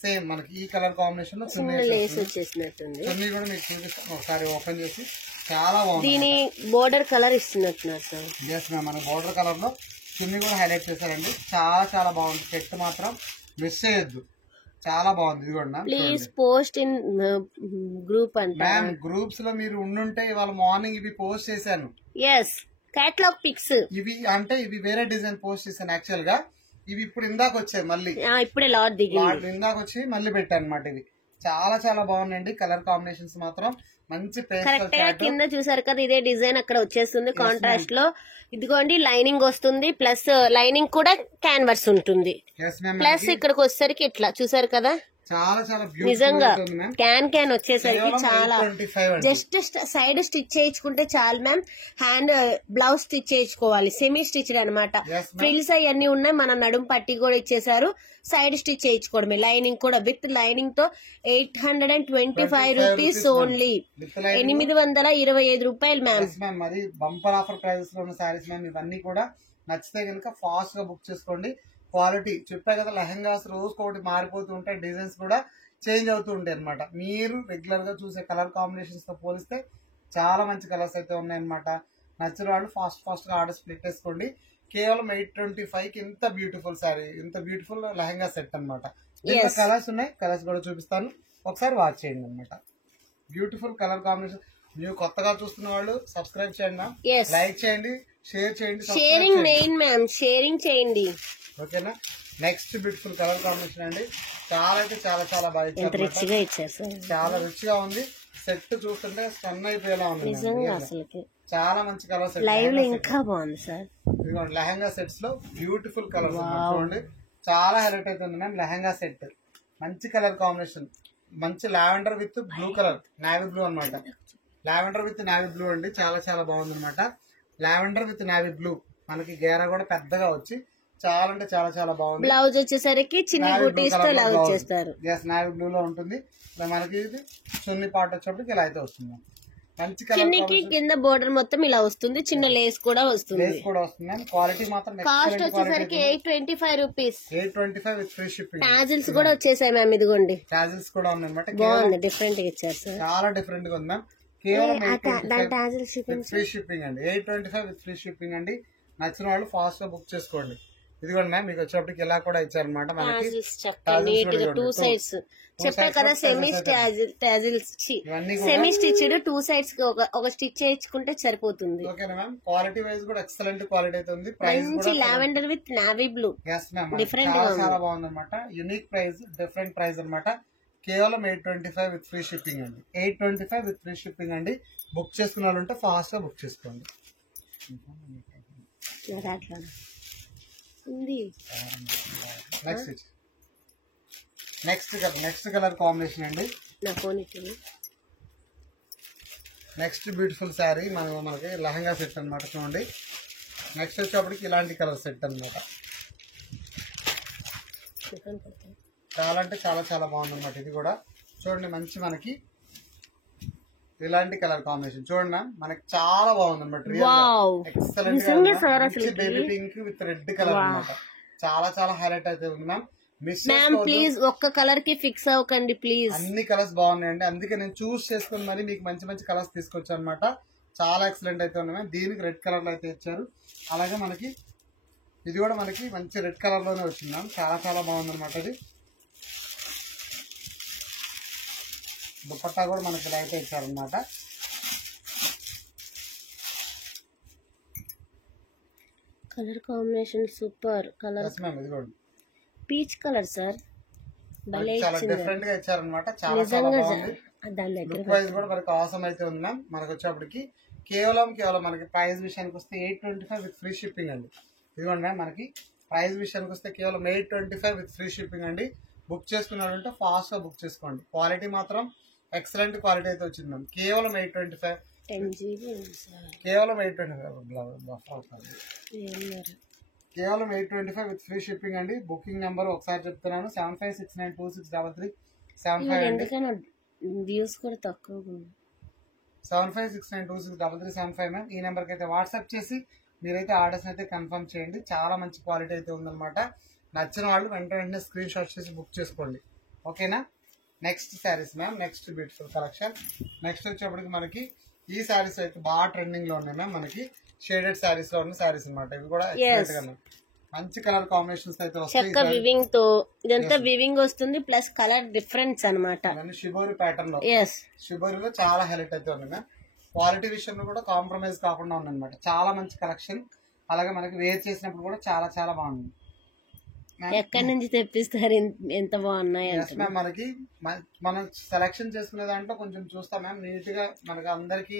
సేమ్ మనకి ఈ కలర్ కాంబినేషన్ లో చున్నీ వచ్చేసినట్టుంది. చున్నీ కూడా మీకు చూపిస్తాను ఒకసారి ఓపెన్ చేసి. చాలా బాగుంది. దీని బోర్డర్ కలర్ ఇస్తున్నట్టున్నారు సార్. ఎస్ మ్యామ్, మన బోర్డర్ కలర్ లో చున్నీ కూడా హైలైట్ చేశారండి. చాలా చాలా బాగుంది. సెట్ మాత్రం మిస్ చేయొద్దు, చాలా బాగుంది. ఇదిగోండి ప్లీజ్ పోస్ట్ ఇన్ గ్రూప్ అంటే మ్యామ్. గ్రూప్స్ లో మీరు ఉండుంటే ఇవాళ మార్నింగ్ ఇవి పోస్ట్ చేశాను. ఎస్, కేటలాగ్ పిక్స్ ఇవి అంటే ఇవి వేరే డిజైన్ పోస్ట్ చేశాను యాక్చువల్ గా. ఇవి ఇప్పుడు ఇందాక వచ్చాయి, మళ్ళీ ఇప్పుడే లాట్ దిగి ఇందాక వచ్చి మళ్ళీ పెట్టాను అనమాట. ఇవి చాలా చాలా బాగున్నాయండి. కలర్ కాంబినేషన్స్ మాత్రం మంచి కరెక్ట్ గా కింద చూసారు కదా, ఇదే డిజైన్ అక్కడ వచ్చేస్తుంది కాంట్రాస్ట్ లో. ఇదిగోండి లైనింగ్ వస్తుంది, ప్లస్ లైనింగ్ కూడా క్యాన్వర్స్ ఉంటుంది. ప్లస్ ఇక్కడికి వచ్చేసరికి ఇట్లా చూసారు కదా, చాలా చాలా నిజంగా క్యాన్ వచ్చేసరికి చాలా. జస్ట్ సైడ్ స్టిచ్ చేయించుకుంటే చాలు మ్యామ్. హ్యాండ్ బ్లౌజ్ స్టిచ్ చేయించుకోవాలి. సెమీ స్టిచ్డ్ అనమాట. ఫ్రిల్స్ అవన్నీ ఉన్నాయి. మన నడుం పట్టి కూడా ఇచ్చేసారు. సైడ్ స్టిచ్ చేయించుకోవడమే. లైనింగ్ కూడా విత్ లైనింగ్ తో 825 రూపీస్ ఓన్లీ. 825 రూపాయలు మ్యామ్. మరి బంపర్ ఆఫర్ ప్రైజెస్ లో ఉన్న సారీస్ మ్యామ్. ఇవన్నీ కూడా నచ్చితే కనుక ఫాస్ట్ గా బుక్ చేసుకోండి. క్వాలిటీ చెప్పా కదా, లెహంగాస్ రోజుకోటి మారిపోతూ ఉంటాయి, డిజైన్స్ కూడా చేంజ్ అవుతూ ఉంటాయి అనమాట. మీరు రెగ్యులర్ గా చూసే కలర్ కాంబినేషన్స్ తో పోలిస్తే చాలా మంచి కలర్స్ అయితే ఉన్నాయన్నమాట. నచ్చిన వాళ్ళు ఫాస్ట్ గా ఆర్డర్స్ పెట్టేసుకోండి. కేవలం 825 కి ఇంత బ్యూటిఫుల్ సారీ, ఇంత బ్యూటిఫుల్ లెహంగా సెట్ అనమాట. కలర్స్ ఉన్నాయి, కలర్స్ కూడా చూపిస్తాను, ఒకసారి వాచ్ చేయండి అనమాట. Beautiful colour combination. మీరు కొత్తగా చూస్తున్న వాళ్ళు సబ్స్క్రైబ్ చేయండి, లైక్ చేయండి, షేర్ చేయండి. షేరింగ్ మెయిన్ మ్యామ్, షేరింగ్ చేయండి. ఓకేనా. నెక్స్ట్ బ్యూటిఫుల్ కలర్ కాంబినేషన్ అండి. చాలా అయితే చాలా చాలా బాగా ఇచ్చారు. చాలా రిచ్ గా ఉంది. సెట్ చూస్తుంటే స్టన్ అయిపోయేలా ఉంది. చాలా మంచి కలర్ సెట్. లైవ్ లో ఇంకా బాగుంది సార్. ఇదిగోండి లెహంగా సెట్స్ లో బ్యూటిఫుల్ కలర్స్ చూడండి. చాలా హైలైట్ అవుతుంది మ్యామ్. లెహంగా సెట్ మంచి కలర్ కాంబినేషన్. మంచి lavender with blue colour, navy blue అనమాట. లావెండర్ విత్ నావీ బ్లూ అండి. చాలా చాలా బాగుంది అనమాట. Lavender with navy blue. మనకి గేరా కూడా పెద్దగా వచ్చి చాలా అంటే చాలా చాలా బాగుంది. బ్లౌజ్ వచ్చేసరికి చిన్న బూటీస్ తో ఇలా వచ్చేస్తారు. నావీ బ్లూ లో ఉంటుంది. మనకి ఇది చున్నీ పార్ట్ వచ్చేప్పటికి ఇలా అయితే వస్తుంది. మంచి కలర్, చున్నీకి కింద బోర్డర్ మొత్తం ఇలా వస్తుంది, చిన్న లేస్ కూడా వస్తుంది. లేస్ కూడా వస్తుంది. క్వాలిటీ మాత్రం కాస్ట్ వచ్చేసరికి 825 rupees. 825 with free shipping. Tassels కూడా వచ్చేసాయి మ్యామ్, ఇదిగోండి టాజిల్స్ కూడా ఉన్నాయి అన్నమాట. బాగుంది, డిఫరెంట్ గా ఇచ్చారు సార్, చాలా డిఫరెంట్ గా ఉంది మ్యామ్. కేవలం టాజిల్స్ ఫ్రీ షిప్పింగ్ అండి. 825 విత్ ఫ్రీ షిప్పింగ్ అండి. నచ్చిన వాళ్ళు ఫాస్ట్ గా బుక్ చేసుకోండి. ఇదిగోండి మ్యామ్, మీకు వచ్చేప్పటికి ఇలా కూడా ఇచ్చారనమాట. మనకి నీట్ గా 2 సైడ్స్ చెప్పా కదా, semi tassels semi stitched 2 sides ఒక స్టిచ్ చేయించుకుంటే సరిపోతుంది. ఓకేనా మ్యామ్. క్వాలిటీ వైజ్ కూడా ఎక్సలెంట్ క్వాలిటీ అయితే ఉంది. మంచి lavender with navy blue, different చాలా బాగుంది అనమాట. యూనిక్ ప్రైస్, డిఫరెంట్ ప్రైస్ అనమాట. కేవలం 825 విత్ ఫ్రీ షిప్పింగ్ అండి. 825 విత్ ఫ్రీ షిప్పింగ్ అండి. బుక్ చేసుకున్న వాళ్ళు ఉంటే ఫాస్ట్ గా బుక్ చేసుకోండి. నెక్స్ట్ కలర్ కాంబినేషన్ అండి. నెక్స్ట్ బ్యూటిఫుల్ శారీ మనకి లెహంగా సెట్ అనమాట. చూడండి, నెక్స్ట్ వచ్చేప్పటికి ఇలాంటి కలర్ సెట్ అనమాట. చాలా అంటే చాలా చాలా బాగుంది అనమాట. ఇది కూడా చూడండి, మంచి మనకి ఇలాంటి కలర్ కాంబినేషన్ చూడండి, మనకి చాలా బాగుంది అనమాట. Excellent baby pink with red colour అనమాట. చాలా చాలా హైలైట్ అయితే ఉంది మ్యామ్. ప్లీజ్ ఒక్క కలర్ కి ఫిక్స్ అవ్వకండి ప్లీజ్. అన్ని కలర్స్ బాగున్నాయండి, అందుకే నేను చూస్ చేసుకుని మరి మీకు మంచి మంచి కలర్స్ తీసుకొచ్చాను అనమాట. చాలా ఎక్సలెంట్ అయితే ఉన్నాయి మ్యామ్. దీనికి రెడ్ కలర్ లో అయితే ఇచ్చారు. అలాగే మనకి ఇది కూడా మనకి మంచి రెడ్ కలర్ లోనే వచ్చింది మ్యామ్. చాలా చాలా బాగుంది అనమాట. ఇది దుపట్టా కూడా మనకి ఇలా అయితే ఇచ్చారనమాట. Colour combination super. కలర్ ఇది కూడా పీచ్ కలర్ సార్, చాలా డిఫరెంట్ గా ఇచ్చారనమాట. చాలా చాలా బాగుంది. లుక్ వైజ్ కూడా మనకి అవసరం అయితే ఉంది మ్యామ్. మనకు వచ్చేప్పటికి కేవలం మనకి ప్రైస్ విషయానికి వస్తే 825 విత్ ఫ్రీ షిప్పింగ్ అండి. ఇదిగోండి మ్యామ్, మనకి ప్రైస్ విషయానికి వస్తే కేవలం 825 విత్ ఫ్రీ షిప్పింగ్ అండి. బుక్ చేసుకున్నారంటే ఫాస్ట్ గా బుక్ చేసుకోండి. క్వాలిటీ మాత్రం ఎక్సలెంట్ క్వాలిటీ అయితే వచ్చింది మ్యామ్. కేవలం 825 కేవలం 825 విత్ ఫ్రీ షిప్పింగ్ అండి. బుకింగ్ నెంబర్ ఒకసారి చెప్తున్నాను, 7569263375 వ్యూస్ కూడా తక్కువ 7569263375 మ్యామ్. ఈ నెంబర్కి అయితే వాట్సాప్ చేసి మీరైతే ఆర్డర్స్ అయితే కన్ఫర్మ్ చేయండి. చాలా మంచి క్వాలిటీ అయితే ఉందన్నమాట. నచ్చిన వాళ్ళు వెంటనే స్క్రీన్ షాట్ చేసి బుక్ చేసుకోండి. ఓకేనా. Next saris ma'am, next beautiful collection. Next వచ్చేప్పటికి మనకి ఈ శారీస్ అయితే బాగా ట్రెండింగ్ లో ఉన్నాయి మ్యామ్. మనకి షేడెడ్ శారీస్ లో ఉన్న శారీస్ అనమాట. ఇవి కూడా మంచి కలర్ కాంబినేషన్స్ అయితే వస్తాయి. వివింగ్ తో ఇదంతా వివింగ్ వస్తుంది, ప్లస్ కలర్ డిఫరెన్స్ అనమాట. షిబోరి ప్యాటర్న్ లో, షిబోరిలో చాలా హైలైట్ అయితే ఉంది మ్యామ్. క్వాలిటీ విషయంలో కూడా కాంప్రమైజ్ కాకుండా ఉందన్నమాట. చాలా మంచి కలెక్షన్. అలాగే మనకి వేర్ చేసినప్పుడు కూడా చాలా చాలా బాగుంది. ఎక్కడి నుంచి తెప్పిస్తారు, ఎంత బాగున్నాయి మ్యామ్. మనకి మనం సెలెక్షన్ చేసుకునే దాంట్లో కొంచెం చూస్తాం మ్యామ్. నీట్ గా మనకి అందరికి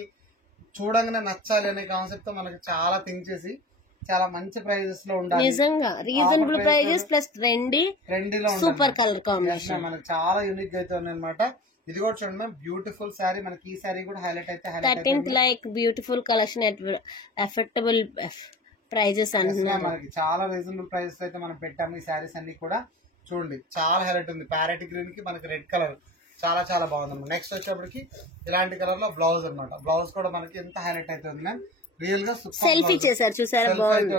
చూడంగానే నచ్చాలి అనే కాన్సెప్ట్ తో మనకి చాలా థింక్ చేసి చాలా మంచి ప్రైజెస్ లో ఉండాలి. నిజంగా రీజనబుల్ ప్రైజెస్ ప్లస్ ట్రెండీలో సూపర్ కలర్ కాంబినేషన్ మనకి చాలా యూనిక్ అయితే ఉంది అనమాట. ఇది కూడా చూడండి మ్యామ్, బ్యూటిఫుల్ శారీ. మనకి ఈ శారీ కూడా హైలైట్ అయితే 13th like beautiful collection at affordable prices అంటున్నారు. మనకి చాలా రీజనబుల్ ప్రైజెస్ అయితే మనం పెట్టాము. ఈ శారీస్ అన్ని కూడా చూడండి, చాలా హైలైట్ ఉంది. ప్యారెట్ గ్రీన్ కి మనకి రెడ్ కలర్ చాలా చాలా బాగుంది. నెక్స్ట్ వచ్చేప్పటికి ఇలాంటి కలర్ లో బ్లౌజ్ అనమాట. బ్లౌజ్ కూడా మనకి ఎంత హైలైట్ అయితే ఉంది మ్యామ్. రియల్ గా సెల్ఫీ చేశారు, చూసారా, బాగుంది.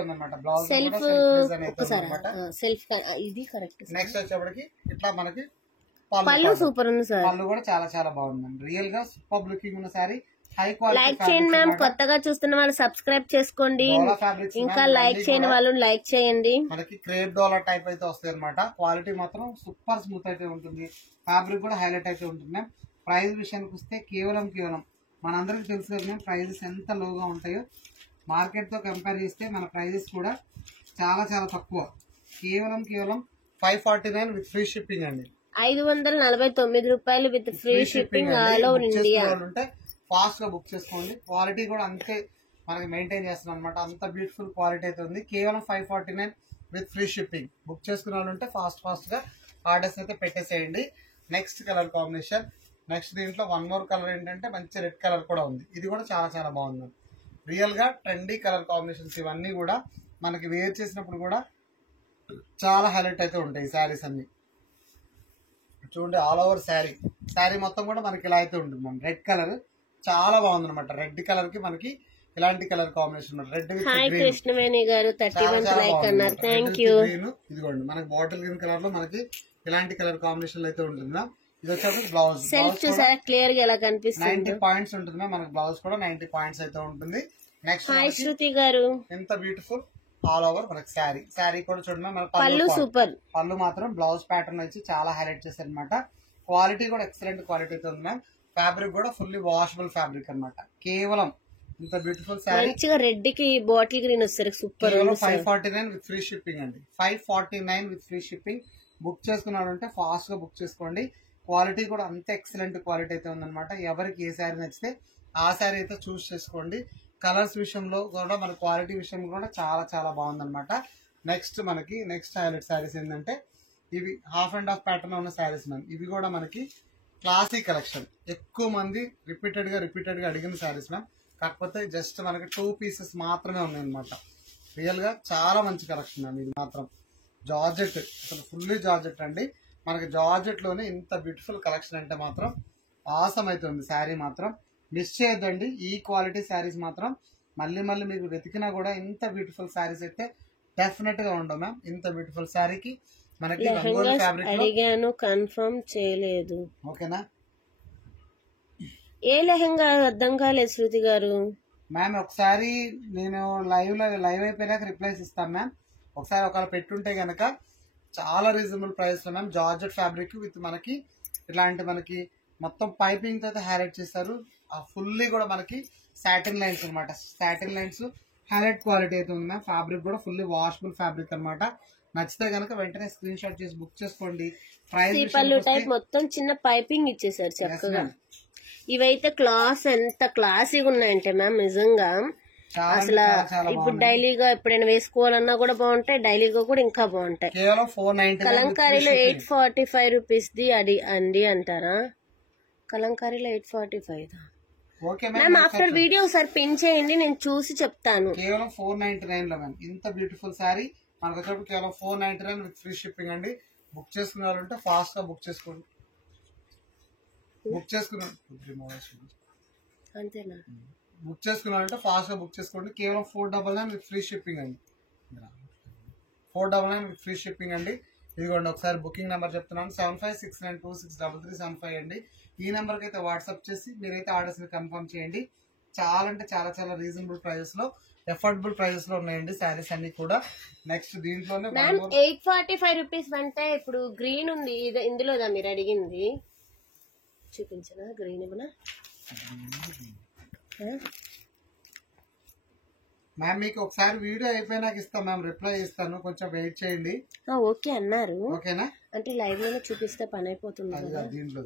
ఇది కరెక్ట్. నెక్స్ట్ వచ్చేప్పటికి ఇట్లా మనకి పళ్ళు సూపర్ ఉంది సార్. పళ్ళు కూడా చాలా చాలా బాగుంది. రియల్ గా సూపర్ లుకింగ్ ఉన్న సారీ. లైక్ చేయండి మ్యామ్, కొత్తగా చూస్తున్న వాళ్ళు సబ్స్క్రైబ్ చేసుకోండి, ఇంకా లైక్ చేయని వాళ్ళు లైక్ చేయండి. మనకి క్రేప్ డోలా టైప్ అయితే వస్తాయి అనమాట. క్వాలిటీ మాత్రం సూపర్ స్మూత్ అయితే ఉంటుంది. ఫ్యాబ్రిక్ కూడా హైలైట్ అయితే ఉంటుంది. ప్రైస్ విషయానికి వస్తే కేవలం మనందరికి తెలుసు కదా ప్రైజెస్ ఎంత లోగా ఉంటాయో. మార్కెట్ తో కంపేర్ చేస్తే మన ప్రైజెస్ కూడా చాలా చాలా తక్కువ. కేవలం 549 విత్ ఫ్రీ షిప్పింగ్ అండి. 549 రూపాయలు with free shipping all over India. Fast గా బుక్ చేసుకోండి. క్వాలిటీ కూడా అంతే మనకి మెయింటైన్ చేస్తున్నాం అనమాట. అంత బ్యూటిఫుల్ క్వాలిటీ అయితే ఉంది. కేవలం 549 విత్ ఫ్రీ షిప్పింగ్. బుక్ చేసుకున్న వాళ్ళు ఉంటే ఫాస్ట్ గా ఆర్డర్స్ అయితే పెట్టేసేయండి. Next colour combination. నెక్స్ట్ దీంట్లో వన్ మోర్ కలర్ ఏంటంటే మంచి రెడ్ కలర్ కూడా ఉంది. ఇది కూడా చాలా చాలా బాగుంది. రియల్ గా ట్రెండీ కలర్ కాంబినేషన్స్ ఇవన్నీ కూడా మనకి వేర్ చేసినప్పుడు కూడా చాలా హైలైట్ అయితే ఉంటాయి శారీస్ అన్ని. చూడండి ఆల్ ఓవర్ శారీ మొత్తం కూడా మనకి ఇలా అయితే ఉంటుంది మ్యామ్. రెడ్ కలర్ చాలా బాగుంది అనమాట. రెడ్ కలర్ కి మనకి ఇలాంటి colour combination red with Krishnaveni గారు 31 లైక్ అన్నారు. Thank you. ఇదిగోండి మనకి బాటిల్ గ్రీన్ కలర్ లో మనకి ఇలాంటి కలర్ కాంబినేషన్ అయితే ఉంటుంది మ్యామ్. ఇది వచ్చేసి బ్లౌజ్ సెల్ఫ్ చూసారా క్లియర్ గా ఎలా కనిపిస్తుంది. 90 పాయింట్స్ ఉంటుంది మ్యామ్. మనకి బ్లౌజ్ కూడా 90 పాయింట్స్ అయితే ఉంటుంది. నెక్స్ట్ హాయ్ శృతి గారు. ఎంత బ్యూటిఫుల్ ఆల్ ఓవర్ మనకి శారీ కూడా చూడండి. మన పళ్ళు సూపర్. పళ్ళు మాత్రం బ్లౌజ్ ప్యాటర్న్ వచ్చి చాలా హైలైట్ చేశారు అనమాట. క్వాలిటీ కూడా ఎక్సలెంట్ క్వాలిటీ అయితే ఉంది మ్యామ్. ఫ్యాబ్రిక్ కూడా ఫుల్లీ వాషబుల్ ఫ్యాబ్రిక్ అనమాట. కేవలం ఇంత బ్యూటిఫుల్ శారీ మంచిగా రెడ్ కి బాటిల్ గ్రీన్ వస్తారు సూపర్. 549 విత్ ఫ్రీ షిప్పింగ్ అండి. 549 విత్ ఫ్రీ షిప్పింగ్. బుక్ చేసుకున్నారంటే ఫాస్ట్ గా బుక్ చేసుకోండి. క్వాలిటీ కూడా అంతే ఎక్సలెంట్ క్వాలిటీ అయితే ఉందన్నమాట. ఎవరికి ఏ శారీ నచ్చితే ఆ శారీ అయితే చూస్ చేసుకోండి. కలర్స్ విషయంలో కూడా మన క్వాలిటీ విషయంలో కూడా చాలా చాలా బాగుందన్నమాట. నెక్స్ట్ హైలైట్ శారీస్ ఏంటంటే ఇవి హాఫ్ అండ్ హాఫ్ ప్యాటర్న్ ఉన్న శారీస్ మ్యామ్. ఇవి కూడా మనకి క్లాసిక్ కలెక్షన్. ఎక్కువ మంది రిపీటెడ్ గా అడిగిన శారీస్ మ్యామ్. కాకపోతే జస్ట్ మనకి 2 పీసెస్ మాత్రమే ఉన్నాయి అనమాట. రియల్ గా చాలా మంచి కలెక్షన్ మ్యామ్. ఇది మాత్రం జార్జెట్, అసలు ఫుల్లీ జార్జెట్ అండి. మనకి జార్జెట్ లోనే ఇంత బ్యూటిఫుల్ కలెక్షన్ అంటే మాత్రం ఆసమ్ అయితే ఉంది. శారీ మాత్రం మిస్ చేయొద్దండి. ఈ క్వాలిటీ శారీస్ మాత్రం మళ్ళీ మీకు వెతికినా కూడా ఇంత బ్యూటిఫుల్ శారీస్ అయితే డెఫినెట్ గా ఉండవు మ్యామ్. ఇంత బ్యూటిఫుల్ శారీకి మనకి ఫ్యాబ్రిక్ అడిగాను కన్ఫర్మ్ చేయలేదు. ఓకేనా? ఏ లెహంగా అర్థం కాలేదు శృతి గారు. మ్యామ్ ఒకసారి నేను లైవ్ అయిపోయినాక రిప్లైస్ ఇస్తాను మ్యామ్. ఒకసారి ఒకవేళ పెట్టుంటే గనక చాలా రీజనబుల్ ప్రైస్ లో మ్యామ్. జార్జెట్ ఫ్యాబ్రిక్ విత్ మనకి ఇట్లాంటి మనకి మొత్తం పైపింగ్ తో హైలైట్ చేస్తారు. ఫుల్లీ కూడా మనకి సాటిన్ లైన్స్ అనమాట. సాటిన్ లైన్స్ హైలైట్ క్వాలిటీ అయితే ఉంది మ్యామ్. ఫ్యాబ్రిక్ కూడా ఫుల్లీ వాషబుల్ ఫ్యాబ్రిక్ అనమాట. నచ్చితే గనక వెంటనే స్క్రీన్ షాట్ చేసి బుక్ చేసుకోండి. పళ్ళు టైప్ మొత్తం చిన్న పైపింగ్ ఇచ్చేసారు చక్కగా. ఇవైతే క్లాస్ ఎంత క్లాసీగా ఉన్నాయంటే మ్యామ్ నిజంగా అసలు ఇప్పుడు డైలీగా ఎప్పుడైనా వేసుకోవాలన్నా కూడా బాగుంటాయి. డైలీగా కూడా ఇంకా బాగుంటాయి. కలంకారీలో 845 రూపీస్ ది అండి అంటారా? కలంకారీలో 845 మ్యామ్. ఆఫ్టర్ వీడియో ఒకసారి పిన్ చేయండి, నేను చూసి చెప్తాను. కేవలం 499 లో మ్యామ్. ఇంత బ్యూటిఫుల్ శారీ మనకు వచ్చేప్పుడు కేవలం 499 విత్ ఫ్రీ షిప్పింగ్ అండి. బుక్ చేసుకున్నారంటే ఫాస్ట్ గా బుక్ చేసుకోండి. అంతేనా? బుక్ చేసుకున్నారంటే ఫాస్ట్ గా బుక్ చేసుకోండి. కేవలం 499 విత్ ఫ్రీ షిప్పింగ్ అండి. 499 విత్ ఫ్రీ షిప్పింగ్ అండి. ఇదిగోండి ఒకసారి బుకింగ్ నెంబర్ చెప్తున్నాను. 7569263375 అండి. ఈ నెంబర్కి అయితే వాట్సాప్ చేసి మీరైతే ఆర్డర్స్ ని కన్ఫర్మ్ చేయండి. చాలా అంటే చాలా చాలా రీజనబుల్ ప్రైజెస్ లో, ఎఫోర్డబుల్ ప్రైజెస్ లో ఉన్నాయండి శారీస్ అన్ని కూడా. నెక్స్ట్ దీంట్లోనే 845 రూపీస్ అంటే ఇప్పుడు గ్రీన్ ఉంది ఇందులోదా మీరు అడిగింది? చూపించనా గ్రీన్ ఇవ్వనా మ్యామ్? మీకు ఒకసారి వీడియో అయిపోయినాక ఇస్తాం మ్యామ్, రిప్లై ఇస్తాను, కొంచెం వెయిట్ చేయండి. ఓకే అన్నారు. ఓకేనా? అంటే లైవ్ లోనే చూపిస్తే పని అయిపోతుంది. దీంట్లో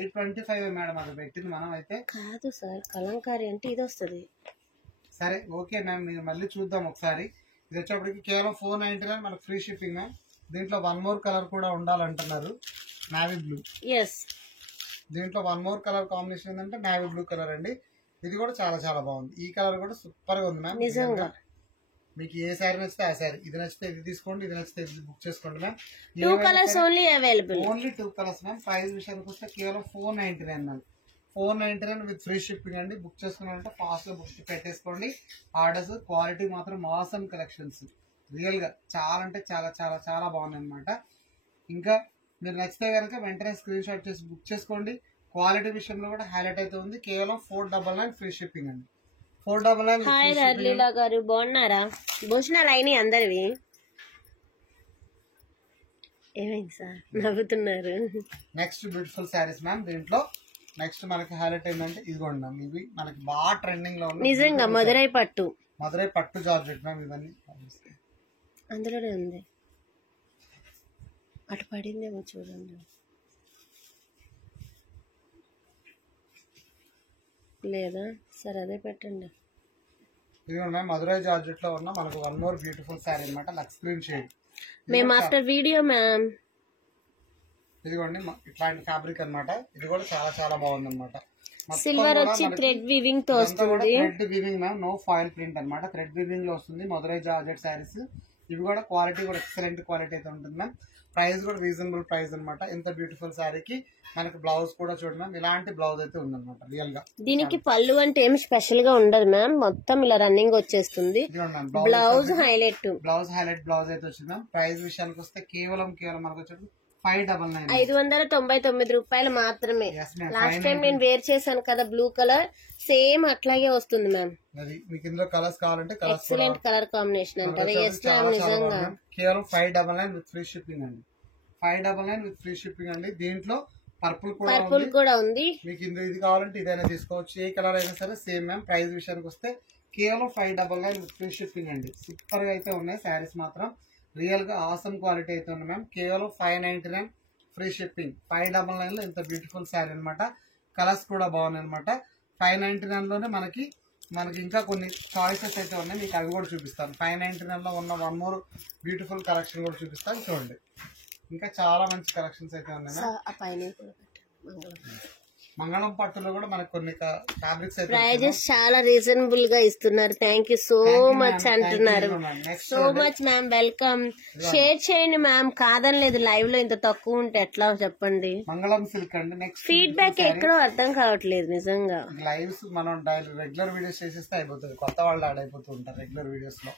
825 మేడం అది పెట్టింది మనం అయితే. కాదు సార్, కలంకారీ అంటే ఇది వస్తుంది. సరే ఓకే మ్యామ్, మీరు మళ్ళీ చూద్దాం ఒకసారి. ఇది వచ్చేప్పటికి కేవలం 499 మనకు ఫ్రీ షిప్పింగ్ మ్యామ్. దీంట్లో 1 మోర్ కలర్ కూడా ఉండాలంటున్నారు, నావీ బ్లూ. ఎస్, దీంట్లో 1 మోర్ కలర్ కాంబినేషన్ ఏంటంటే నావీ బ్లూ కలర్ అండి. ఇది కూడా చాలా చాలా బాగుంది. ఈ కలర్ కూడా సూపర్ గా ఉంది మ్యామ్. నిజంగా మీకు ఏ శారీ నచ్చితే ఆ శారీ, ఇది నచ్చితే ఇది తీసుకోండి, ఇది నచ్చితే ఇది బుక్ చేసుకోండి ma'am. 2 colours only available. Only 2 colours ma'am. Price విషయానికి వస్తే కేవలం 499 మ్యామ్. 499 విత్ ఫ్రీ షిప్పింగ్ అండి. బుక్ చేసుకున్నారంటే ఫాస్ట్ గా బుక్ పెట్టేసుకోండి ఆర్డర్స్. క్వాలిటీ మాత్రం ఆసమ్ కలెక్షన్స్. రియల్ గా చాలా అంటే చాలా చాలా చాలా బాగున్నాయి అనమాట. ఇంకా మీరు నచ్చితే కనుక వెంటనే స్క్రీన్ షాట్ చేసి బుక్ చేసుకోండి. క్వాలిటీ విషయంలో కూడా హైలైట్ అయితే ఉంది. కేవలం 499 ఫ్రీ షిప్పింగ్ అండి. 499. హాయ్ రర్లీలా గారు, బాగున్నారా? భోజనాలు అయినాయి అందరివి? ఏమైంది సార్ నవ్వుతున్నారు? Next beautiful saris ma'am. దీంట్లో నెక్స్ట్ మనకి హైలైట్ ఏంటంటే ఇదిగోండి మ్యామ్, ఇవి మనకి బాగా ట్రెండింగ్ లో ఉన్నాయి. నిజంగా మదురై పట్టు జార్జెట్ మ్యామ్. ఇవన్నీ అందులోనే ఉంది. అటు పడిందేమో చూడండి. లేదా సరే అదే పెట్టండి. ఇదిగోండి మ్యామ్, మదురై జార్జెట్ లో ఉన్న మనకు 1 మోర్ బ్యూటిఫుల్ శారీ అనమాట. లక్స్ గ్రీన్ షేడ్. మేము ఆఫ్టర్ వీడియో మ్యామ్. ఇదిగోండి ఇట్లాంటి ఫ్యాబ్రిక్ అనమాట. ఇది కూడా చాలా చాలా బాగుంది అనమాట. సిల్వర్ వచ్చి థ్రెడ్ వీవింగ్ తో వస్తుంది. Thread weaving ma'am, no foil print అనమాట. థ్రెడ్ వీవింగ్ లో వస్తుంది. మదురై జార్జెట్ శారీస్ ఇవి కూడా క్వాలిటీ కూడా ఎక్సలెంట్ క్వాలిటీ అయితే ఉంటుంది మ్యామ్. ప్రైస్ కూడా రీజనబుల్ ప్రైస్ అనమాట. ఎంత బ్యూటిఫుల్ శారీకి మనకి బ్లౌజ్ కూడా చూడండి మ్యామ్, ఇలాంటి బ్లౌజ్ అయితే ఉందన్నమాట రియల్ గా. దీనికి పళ్ళు అంటే ఏమి స్పెషల్ గా ఉండదు మ్యామ్, మొత్తం ఇలా రన్నింగ్ వచ్చేస్తుంది. బ్లౌజ్ హైలైట్ బ్లౌజ్ అయితే వచ్చింది మ్యామ్. ప్రైస్ విషయానికి వస్తే కేవలం మనకు వచ్చేది 599 599 రూపాయలు మాత్రమే. లాస్ట్ టైం నేను వేర్ చేశాను కదా బ్లూ కలర్, సేమ్ అట్లాగే వస్తుంది మ్యామ్. మీకు ఇందులో కలర్స్ కావాలంటే ఎక్సలెంట్ కలర్ కాంబినేషన్ అంటారా? ఎస్ మ్యామ్, నిజంగా కేవలం 599 విత్ ఫ్రీ షిప్పింగ్ అండి. 599 విత్ ఫ్రీ షిప్పింగ్ అండి. దీంట్లో పర్పుల్ కూడా ఉంది. మీకు ఇది కావాలంటే ఇదైనా తీసుకోవచ్చు, ఏ కలర్ అయినా సరే సేమ్ మ్యామ్. ప్రైస్ విషయానికి వస్తే కేవలం 599 విత్ ఫ్రీ షిప్పింగ్ అండి. సూపర్ గా అయితే ఉన్నాయి శారీస్ మాత్రం, రియల్ గా ఆసమ్ క్వాలిటీ అయితే ఉంది మ్యామ్. కేవలం 599 ఫ్రీ షిప్పింగ్. 599 లో ఇంత బ్యూటిఫుల్ శారీ అనమాట. కలర్స్ కూడా బాగున్నాయి అనమాట. 599 లోనే మనకి ఇంకా కొన్ని చాయిసెస్ అయితే ఉన్నాయి, మీకు అవి కూడా చూపిస్తాను. 599 లో ఉన్న వన్ మోర్ బ్యూటిఫుల్ కలెక్షన్ కూడా చూపిస్తాను చూడండి. ఇంకా చాలా మంచి కలెక్షన్స్ అయితే ఉన్నాయి. మంగళం పట్టులో కూడా మనకు కొన్ని ఫ్యాబ్రిక్స్ అయితే ప్రైజెస్ చాలా రీజనబుల్ గా ఇస్తున్నారు. థ్యాంక్ యూ సో మచ్ అంటున్నారు. So much ma'am, welcome. Share చేయండి మ్యామ్, కాదనలేదు. లైవ్ లో ఇంత తక్కువ ఉంటే ఎట్లా చెప్పండి. మంగళం సిల్క్ అండి. నెక్స్ట్ ఫీడ్బ్యాక్ ఎక్కడో అర్థం కావట్లేదు నిజంగా. లైవ్స్ మనం రెగ్యులర్ వీడియోస్ చేసేస్తే అయిపోతుంది, కొత్త వాళ్ళు యాడ్ అయిపోతూ ఉంటారు రెగ్యులర్ వీడియోస్ లో.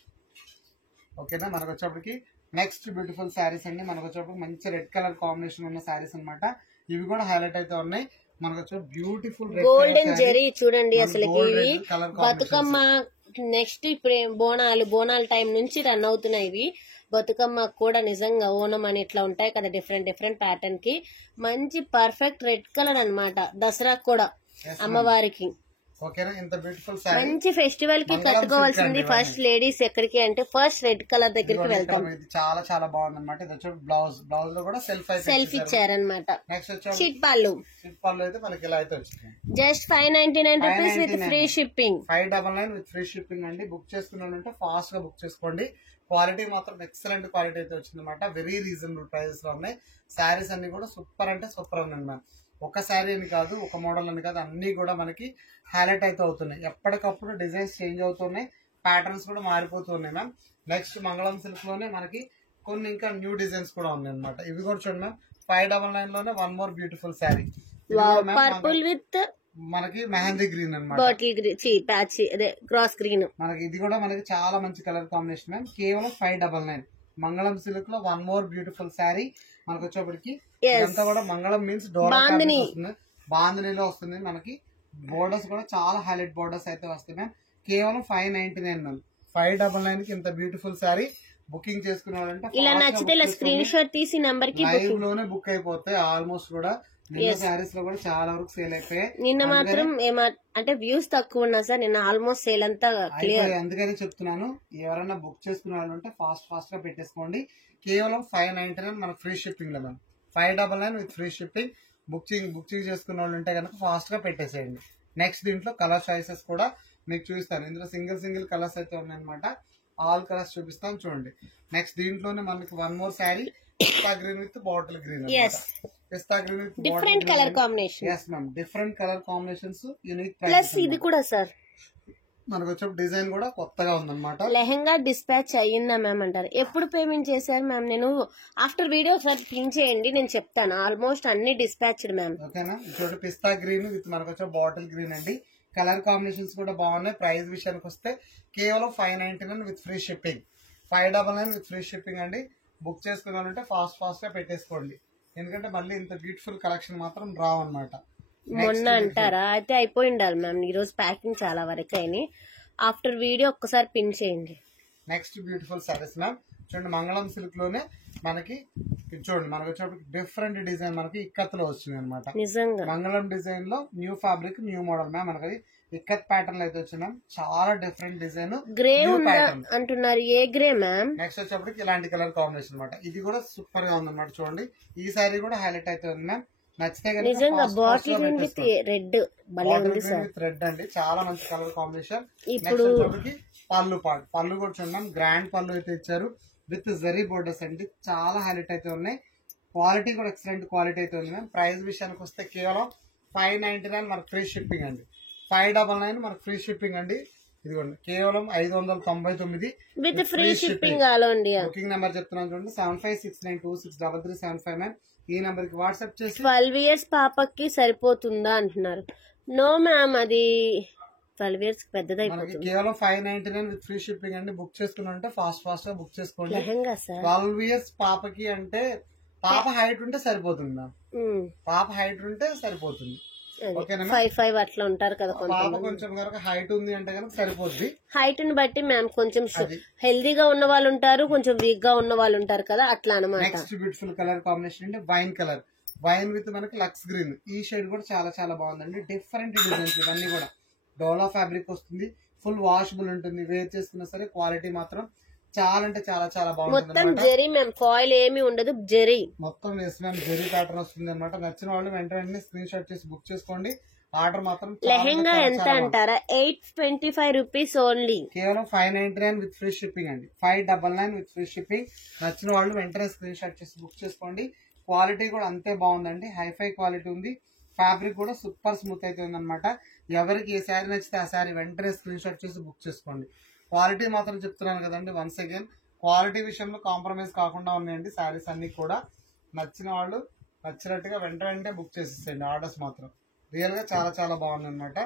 ఓకేనా, మనకు వచ్చేప్పటికి నెక్స్ట్ బ్యూటిఫుల్ శారీస్ అండి. మనకు వచ్చేప్పటికి మంచి రెడ్ కలర్ కాంబినేషన్ ఉన్న శారీస్ అనమాట. ఇవి కూడా హైలైట్ అయితే ఉన్నాయి. మనకు బ్యూటిఫుల్ గోల్డెన్ జరీ చూడండి. అసలు ఇవి బతుకమ్మ నెక్స్ట్ ఇప్పుడు బోనాల టైం నుంచి రన్ అవుతున్నాయి ఇవి. బతుకమ్మ కూడా నిజంగా ఓనం అని ఇట్లా ఉంటాయి కదా, డిఫరెంట్ ప్యాటర్న్ కి మంచి పర్ఫెక్ట్ రెడ్ కలర్ అన్నమాట. దసరా కూడా అమ్మవారికి మంచి ఫెస్టివల్ కి కట్టుకోవాల్సింది ఫస్ట్ లేడీస్ ఎక్కడికి అంటే ఫస్ట్ రెడ్ కలర్ దగ్గరికి వెళ్తాం. చాలా చాలా బాగుంది అనమాట. ఇది బ్లౌజ్ లో కూడా సెల్ఫ్ ఇచ్చారనమాట. చిట్ పళ్ళు అయితే మనకి ఇలా అయితే వచ్చింది. Just 599 rupees with free shipping. 599 with free shipping అండి. బుక్ చేసుకున్నానంటే ఫాస్ట్ గా బుక్ చేసుకోండి. క్వాలిటీ మాత్రం ఎక్సలెంట్ క్వాలిటీ అయితే వచ్చింది అనమాట. వెరీ రీజనబుల్ ప్రైజెస్ లో ఉన్నాయి. శారీస్ అన్ని కూడా సూపర్ అంటే సూపర్ ఉన్నాయి మ్యామ్. ఒక శారీ అని కాదు, ఒక మోడల్ అని కాదు, అన్ని కూడా మనకి హైలైట్ అయితే అవుతున్నాయి. ఎప్పటికప్పుడు డిజైన్స్ చేంజ్ అవుతున్నాయి, ప్యాటర్న్స్ కూడా మారిపోతున్నాయి మ్యామ్. నెక్స్ట్ మంగళం సిల్క్ లోనే మనకి కొన్ని ఇంకా న్యూ డిజైన్స్ కూడా ఉన్నాయి అనమాట. ఇవి కూడా చూడండి మ్యామ్. 599 లోనే one more beautiful sari. Purple with మనకి మెహందీ గ్రీన్ అనమాట. బాటిల్ గ్రీన్ అదే గ్రాస్ గ్రీన్. మనకి ఇది కూడా మనకి చాలా మంచి కలర్ కాంబినేషన్ మ్యామ్. కేవలం 599 మంగళం సిల్క్ లో వన్ మోర్ బ్యూటిఫుల్ శారీ. మనకు వచ్చేప్పటికి ఇదంతా కూడా మంగళం మీన్స్ బాంధనీలో వస్తుంది. మనకి బోర్డర్స్ కూడా చాలా హైలైట్ బోర్డర్స్ అయితే వస్తాయి మ్యామ్. కేవలం 599 మ్యామ్. 599 కి ఇంత బ్యూటిఫుల్ శారీ బుకింగ్ చేసుకునే వాళ్ళంటే ఇలా నచ్చితే ఇలా స్క్రీన్ షాట్ తీసి నంబర్ కి లైవ్ లోనే బుక్ అయిపోతాయి ఆల్మోస్ట్ కూడా. నిన్న శారీస్ లో కూడా చాలా వరకు సేల్ అయిపోయాయి. నిన్న మాత్రం అంటే వ్యూస్ తక్కువ ఉన్నా సార్, నిన్న ఆల్మోస్ట్ సేల్ అంతా క్లియర్. అందుకని చెప్తున్నాను, ఎవరైనా బుక్ చేసుకునే వాళ్ళు ఉంటే ఫాస్ట్ గా పెట్టేసుకోండి. కేవలం 599 మనకు ఫ్రీ షిప్పింగ్ లో ma'am. 599 with free shipping. Booking చేసుకున్న వాళ్ళు ఉంటే కనుక ఫాస్ట్ గా పెట్టేసేయండి. నెక్స్ట్ దీంట్లో కలర్ చాయిసెస్ కూడా మీకు చూపిస్తాను. ఇందులో సింగిల్ కలర్స్ అయితే ఉన్నాయన్నమాట. ఆల్ కలర్స్ చూపిస్తాను చూడండి. నెక్స్ట్ దీంట్లోనే మనకి one more sari pista green with bottle green. Pista green with different colour combination. yes ma'am, different colour combinations, unique plus ఇది కూడా సార్ మనకు వచ్చే డిజైన్ కూడా కొత్తగా ఉందన్నమాట. లెహంగా డిస్పాచ్ అయ్యిందా మ్యామ్ అంటారు. ఎప్పుడు పేమెంట్ చేశారు మ్యామ్? నేను ఆఫ్టర్ వీడియో ఒకసారి పిన్ చేయండి, నేను చెప్తాను. ఆల్మోస్ట్ అన్ని డిస్పాచ్డ్ మ్యామ్. ఓకేనా, చూడండి పిస్తా గ్రీన్ విత్ మనకు వచ్చే బాటిల్ గ్రీన్ అండి. కలర్ కాంబినేషన్స్ కూడా బాగున్నాయి. ప్రైస్ విషయానికి వస్తే కేవలం 599 with free shipping. 599 with free shipping అండి. బుక్ చేసుకున్నారంటే ఫాస్ట్ గా పెట్టేసుకోండి, ఎందుకంటే మళ్ళీ ఇంత బ్యూటిఫుల్ కలెక్షన్ మాత్రం రావన్నమాట. మొన్న అంటారా? అయితే అయిపోయి ఉండాలి మ్యామ్. ఈ రోజు ప్యాకింగ్ చాలా వరకు అయినాయి. ఆఫ్టర్ వీడియో ఒక్కసారి పిన్ చేయండి. Next beautiful saris ma'am. చూడండి మంగళం సిల్క్ లోనే మనకి చూడండి మనకు వచ్చేటప్పుడు డిఫరెంట్ డిజైన్ మనకి ఇక్కత్లో వచ్చింది అనమాట. నిజంగా మంగళం డిజైన్ లో new fabric new model ma'am. మనకి ఇక్కత్ ప్యాటర్న్ అయితే వచ్చింది మ్యామ్. చాలా డిఫరెంట్ డిజైన్ గ్రే అంటున్నారు. ఏ గ్రే మ్యామ్? నెక్స్ట్ వచ్చేప్పటికి ఇలాంటి కలర్ కాంబినేషన్ అనమాట. ఇది కూడా సూపర్ గా ఉందన్నమాట. చూడండి ఈ సారీ కూడా హైలైట్ అయితే ఉంది మ్యామ్. నచ్చితే నిజంగా bottle green with red red అండి, చాలా మంచి కలర్ కాంబినేషన్. ఇప్పుడు పళ్ళు కూడా చూడండి, గ్రాండ్ పళ్ళు అయితే ఇచ్చారు విత్ జరీ బోర్డర్స్ అండి. చాలా హైలైట్ అయితే ఉన్నాయి. క్వాలిటీ కూడా ఎక్సలెంట్ క్వాలిటీ అయితే ఉంది మ్యామ్. ప్రైస్ విషయానికి వస్తే కేవలం 599 మనకు ఫ్రీ షిప్పింగ్ అండి. 599 మనకు ఫ్రీ షిప్పింగ్ అండి. ఇదిగోండి కేవలం 599 with free shipping all India. Booking number చెప్తున్నాను చూడండి 7569263375 మ్యామ్. ఈ నెంబర్ కి వాట్సాప్ చేసి 12 years పాపకి సరిపోతుందా అంటున్నారు. నో మ్యామ్, అది 12 years పెద్దదైపోతుంది. కేవలం 599 విత్ ఫ్రీ షిప్పింగ్ అండి. బుక్ చేసుకున్నారంటే ఫాస్ట్ గా బుక్ చేసుకోండి. లెహంగా సార్ 12 years పాపకి అంటే పాప హైట్ ఉంటే సరిపోతుంది మ్యామ్. పాప హైట్ ఉంటే సరిపోతుంది. 5'5" అట్లా ఉంటారు కదా పాప కొంచెం కనుక హైట్ ఉంది అంటే కనుక సరిపోద్ది. హైట్ ని బట్టి మ్యామ్ కొంచెం హెల్దీగా ఉన్న వాళ్ళు ఉంటారు, కొంచెం వీక్ గా ఉన్న వాళ్ళు ఉంటారు కదా, అట్లా అనమాట. నెక్స్ట్ బ్యూటిఫుల్ కలర్ కాంబినేషన్ అంటే వైన్ కలర్, వైన్ విత్ మనకి లక్స్ గ్రీన్. ఈ షేడ్ కూడా చాలా చాలా బాగుందండి. డిఫరెంట్ డిజైన్స్ ఇవన్నీ కూడా డోలా ఫ్యాబ్రిక్ వస్తుంది. ఫుల్ వాషబుల్ ఉంటుంది. వేర్ చేసుకున్నా సరే క్వాలిటీ మాత్రం చాలా అంటే చాలా చాలా బాగుంటుంది. మొత్తం జెరీ మ్యామ్, ఫాయిల్ ఏమి ఉండదు, జెరీ మొత్తం జెరీ ప్యాటర్న్ వస్తుంది అనమాట. నచ్చిన వాళ్ళు వెంటనే స్క్రీన్ షాట్ చేసి బుక్ చేసుకోండి. ఆర్డర్ మాత్రం లెహంగా ఎంత అంటారా 825 రూపీస్ ఓన్లీ. కేవలం 599 విత్ ఫ్రీ షిప్పింగ్ అండి. 599 విత్ ఫ్రీ షిప్పింగ్. నచ్చిన వాళ్ళు వెంటనే స్క్రీన్ షాట్ చేసి బుక్ చేసుకోండి. క్వాలిటీ కూడా అంతే బాగుందండి. హైఫై క్వాలిటీ ఉంది. ఫ్యాబ్రిక్ కూడా సూపర్ స్మూత్ అయితే ఉందన్నమాట. ఎవరికి ఏ శారీ నచ్చితే ఆ శారీ వెంటనే స్క్రీన్ షాట్ చేసి బుక్ చేసుకోండి. క్వాలిటీ మాత్రం చెప్తున్నాను కదండి, వన్స్ అగైన్ క్వాలిటీ విషయంలో కాంప్రమైజ్ కాకుండా ఉన్నాయండి శారీస్ అన్ని కూడా. నచ్చిన వాళ్ళు నచ్చినట్టుగా వెంటనే బుక్ చేసేసేయండి. ఆర్డర్స్ మాత్రం రియల్ గా చాలా చాలా బాగుంది అనమాట.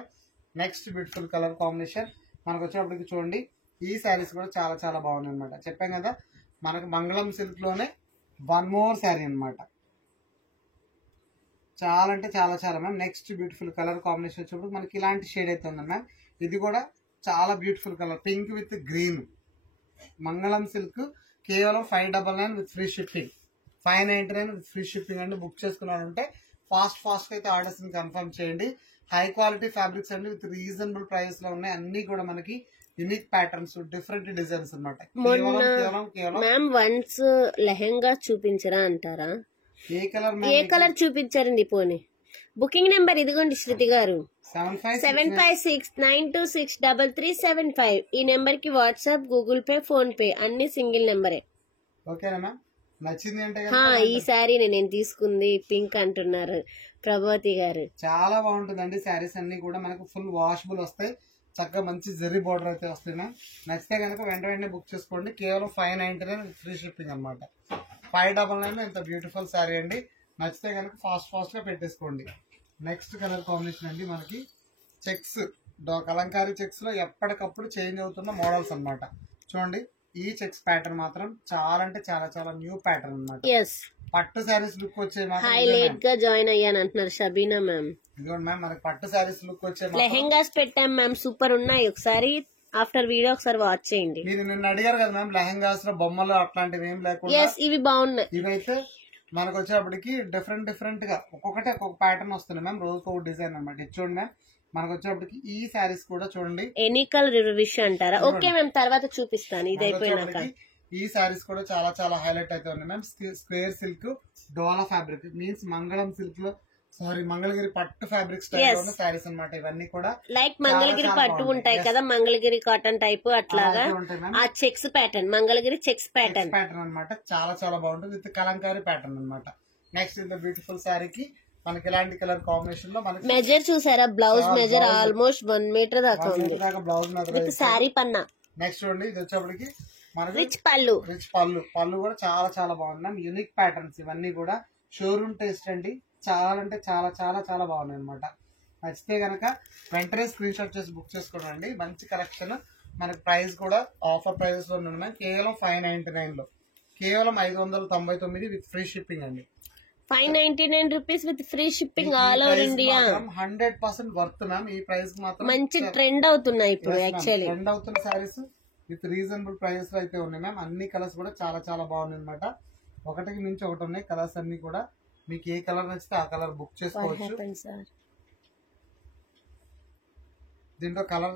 నెక్స్ట్ బ్యూటిఫుల్ కలర్ కాంబినేషన్ మనకు వచ్చేప్పటికి చూడండి. ఈ శారీస్ కూడా చాలా చాలా బాగున్నాయి అనమాట. చెప్పాం కదా మనకు మంగళం సిల్క్ లోనే వన్ మోర్ శారీ అనమాట. చాలా అంటే చాలా చాలా ma'am. Next beautiful colour combination వచ్చేప్పుడు మనకి ఇలాంటి షేడ్ అయితే ఉంది మ్యామ్. ఇది కూడా చాలా beautiful colour, pink with green. మంగళం సిల్క్ కేవలం 599 with free shipping. 599 with free shipping అండి. బుక్ చేసుకున్నారంటే ఫాస్ట్ గా అయితే ఆర్డర్స్ ని కన్ఫర్మ్ చేయండి. హై క్వాలిటీ ఫ్యాబ్రిక్స్ అండి విత్ రీజనబుల్ ప్రైస్ లో ఉన్నాయి. అన్ని కూడా మనకి యూనిక్ ప్యాటర్న్స్, డిఫరెంట్ డిజైన్స్ అనమాట. మ్యామ్ వన్స్ లెహంగా చూపించరా అంటారా? ఏ కలర్ చూపించారండి పోనీ? బుకింగ్ నెంబర్ ఇదిగోండి శృతి గారు 7569263375. ఈ నెంబర్ కి WhatsApp, Google pay, phone pay అన్ని సింగిల్ నెంబరే. ఓకేనా? నచ్చింది అంటే ఈ శారీ నేను తీసుకుంది పింక్ అంటున్నారు ప్రభావతి గారు. చాలా బాగుంటుందండి. శారీస్ అన్ని కూడా మనకు ఫుల్ వాషబుల్ వస్తాయి. చక్కగా మంచి జెర్రీ బార్డర్ అయితే వస్తాయి. నచ్చితే కనుక వెంటనే బుక్ చేసుకోండి. కేవలం 599 ఫ్రీ షిప్పింగ్ అనమాట. 599 ఇంత బ్యూటిఫుల్ శారీ అండి. నచ్చితే కనుక ఫాస్ట్ గా పెట్టేసుకోండి. నెక్స్ట్ కలర్ కాంబినేషన్ అండి మనకి చెక్స్, కలంకారీ చెక్స్ లో ఎప్పటికప్పుడు చేంజ్ అవుతున్న మోడల్స్ అనమాట. చూడండి ఈ చెక్స్ ప్యాటర్న్ మాత్రం చాలా అంటే చాలా చాలా న్యూ ప్యాటర్న్ అనమాట. పట్టు శారీస్ లుక్ వచ్చే హైలైట్ గా జాయిన్ అయ్యాను అంటున్నారు షబీనా మ్యామ్. ఇదిగోండి మ్యామ్ మనకి పట్టు శారీస్ లుక్ వచ్చే లెహెంగాస్ పెట్టాం మ్యామ్, సూపర్ ఉన్నాయి. ఒకసారి ఆఫ్టర్ వీడియో ఒకసారి వాచ్ చేయండి. మీరు నిన్న అడిగారు కదా మ్యామ్ లెహెంగాస్ లో బొమ్మలు అట్లాంటివి ఏం లేకుండా ఇవి బాగున్నాయి. ఇవైతే మనకు వచ్చేప్పటికి డిఫరెంట్ గా ఒక్కొక్కటి ఒక్కొక్క ప్యాటర్న్ వస్తుంది మ్యామ్. రోజుకు ఒక డిజైన్ అనమాట. ఇది చూడండి మ్యామ్ మనకు వచ్చేప్పటికి ఈ శారీస్ కూడా చూడండి ఎనీ కలర్ విష్ అంటారా? ఓకే మ్యామ్ తర్వాత చూపిస్తాను ఇది అయిపోయినాక. ఈ శారీస్ కూడా చాలా చాలా హైలైట్ అయితే ఉన్నాయి మ్యామ్. స్క్వేర్ సిల్క్ డోలా ఫ్యాబ్రిక్ మీన్స్ మంగళం సిల్క్ లో మంగళగిరి పట్టు ఫ్యాబ్రిక్ స్టైల్ లో శారీస్ అనమాట. ఇవన్నీ కూడా లైక్ మంగళగిరి పట్టు ఉంటాయి కదా, మంగళగిరి కాటన్ టైప్ అట్లాగా ఆ checks pattern, Mangalagiri checks pattern అనమాట. చాలా చాలా బాగుంటుంది విత్ కలంకారీ ప్యాటర్న్ అనమాట. నెక్స్ట్ ఇంత బ్యూటిఫుల్ శారీకి మనకి ఇలాంటి కలర్ కాంబినేషన్ లో మనకి మెజర్ చూసారా? బ్లౌజ్ మెజర్ ఆల్మోస్ట్ 1 మీటర్ దాకా ఉంది. Blouse with sorry Panna. Next చూడండి ఇది వచ్చేప్పటికి మనకి రిచ్ పళ్ళు కూడా చాలా చాలా బాగున్నాయి. యూనిక్ ప్యాటర్న్స్ ఇవన్నీ కూడా షోరూమ్ టేస్ట్ అండి. చాలా అంటే చాలా చాలా చాలా బాగున్నాయి అనమాట. నచ్చితే గనక వెంటనే స్క్రీన్ షాట్ చేసి బుక్ చేసుకోండి. మంచి కలెక్షన్. మనకి ప్రైస్ కూడా ఆఫర్ ప్రైజెస్ లో ఉన్నాయి. కేవలం 599 లో కేవలం 599 విత్ ఫ్రీ షిప్పింగ్ అండి. 599 rupees with free shipping all over India. 100% worth ma'am. ఈ ప్రైస్ మాత్రం మంచి ట్రెండ్ అవుతున్నాయి ఇప్పుడు. యాక్చువల్లీ ట్రెండ్ అవుతున్న సారీస్ విత్ రీజనబుల్ ప్రైస్ లో అయితే ఉన్నాయి మ్యామ్. అన్ని కలర్స్ కూడా చాలా చాలా బాగున్నాయి అనమాట. ఒకటికి మించి ఒకటి ఉన్నాయి కలర్స్ అన్ని కూడా. మీకు ఏ కలర్ నచ్చితే ఆ కలర్ బుక్ చేసుకోవచ్చు. దీంట్లో కలర్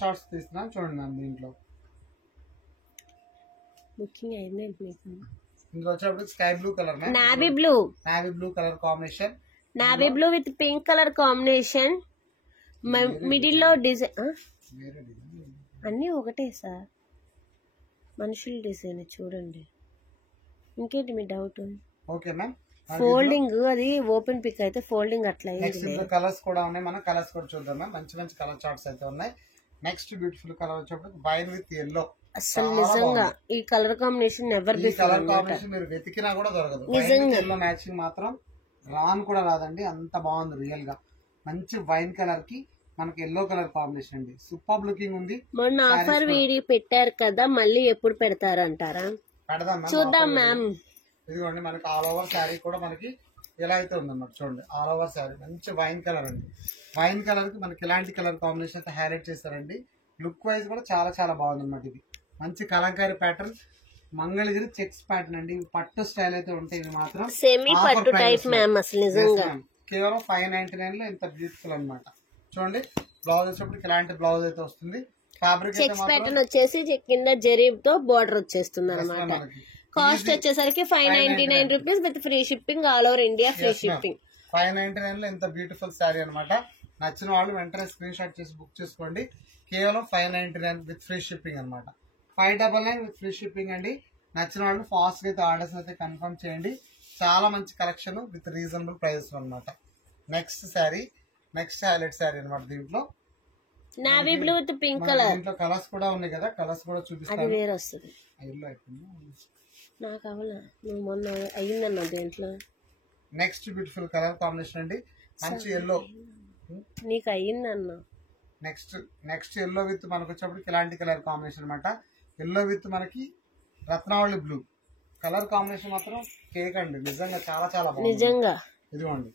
చార్ట్స్ తీస్తున్నాం చూడండి మ్యామ్. దీంట్లో ఇందులో వచ్చేప్పుడు sky blue colour, navy blue colour combination, navy blue with pink colour combination. Middle లో డిజైన్ అన్ని ఒకటే సార్, మనుషుల డిజైన్ చూడండి. ఇంకేంటి మీ డౌట్? Okay ma'am. ఫోల్డింగ్ అది ఓపెన్ పిక్ అయితే ఫోల్డింగ్ అట్లా కలర్స్ కూడా ఉన్నాయి. మనం కలర్స్ కూడా చూద్దాం మ్యామ్. మంచి మంచి కలర్ చార్ట్స్ అయితే ఉన్నాయి. నెక్స్ట్ బ్యూటిఫుల్ కలర్ వచ్చేప్పుడు వైన్ విత్ ఎల్లో. అసలు నిజంగా ఈ కలర్ కాంబినేషన్ ఎవర్ ఈ కలర్ కాంబినేషన్ మీరు వెతికినా కూడా దొరకదు. నిజంగా ఎల్లో మ్యాచింగ్ మాత్రం రాన్ కూడా రాదండి, అంత బాగుంది రియల్ గా. మంచి వైన్ కలర్ కి మనకి ఎల్లో కలర్ కాంబినేషన్ అండి, సూపర్ లుకింగ్ ఉంది. మొన్న ఆఫర్ వీడియో పెట్టారు కదా, మళ్ళీ ఎప్పుడు పెడతారు అంటారా? పెడదాం, చూద్దాం మ్యామ్. ఇదిగోండి మనకి ఆల్ ఓవర్ శారీ కూడా మనకి ఎలా అయితే ఉందన్నమాట, చూడండి ఆల్ ఓవర్ శారీ మంచి వైన్ కలర్ అండి. వైన్ కలర్ కి మనకి ఎలాంటి కలర్ కాంబినేషన్ అయితే హైలైట్ చేస్తారండి. లుక్ వైజ్ కూడా చాలా చాలా బాగుంది అనమాట. ఇది మంచి Kalamkari pattern, Mangalagiri checks pattern అండి. పట్టు స్టైల్ అయితే ఉంటాయి, ఇది మాత్రం సెమీ పట్టు టైప్ మ్యామ్. అసలు నిజంగా కేవలం 599 లో ఇంత బ్యూటిఫుల్ అనమాట. చూడండి బ్లౌజ్ వచ్చేప్పటికి ఇలాంటి బ్లౌజ్ అయితే వస్తుంది. ఫ్యాబ్రిక్ చెక్స్ ప్యాటర్న్ వచ్చేసి కింద జరీతో బోర్డర్ వచ్చేస్తుంది అనమాట. కాస్ట్ వచ్చేసరికి 599 rupees with free shipping, all over India free shipping. 599 లో ఇంత బ్యూటిఫుల్ శారీ అనమాట. నచ్చిన వాళ్ళు వెంటనే స్క్రీన్ షాట్ చేసి బుక్ చేసుకోండి. కేవలం 599 విత్ ఫ్రీ షిప్పింగ్ అనమాట. 599 విత్ ఫ్రీ షిప్పింగ్ అండి. నచ్చిన వాళ్ళు ఫాస్ట్ గా అయితే ఆర్డర్స్ అయితే కన్ఫర్మ్ చేయండి. చాలా మంచి కలెక్షన్ విత్ రీజనబుల్ ప్రైస్ అనమాట. Next sari, next highlight sari అనమాట. దీంట్లో navy blue with pink colour. దీంట్లో కలర్స్ కూడా ఉన్నాయి కదా, కలర్స్ కూడా చూపిస్తాను. అది వేరే వస్తుంది. నాకు అవలా నువ్వు మొన్న అయ్యిందన్న దీంట్లో. నెక్స్ట్ బ్యూటిఫుల్ కలర్ కాంబినేషన్ అండి, మంచి ఎల్లో. నీకు అయ్యిందన్న. నెక్స్ట్ ఎల్లో విత్ మనకు వచ్చేప్పటికి ఇలాంటి కలర్ కాంబినేషన్ అనమాట. ఎల్లో విత్ మనకి రత్నావళి బ్లూ కలర్ కాంబినేషన్ మాత్రం కేక్ అండి, నిజంగా చాలా చాలా బాగుంది. నిజంగా ఇదిగోండి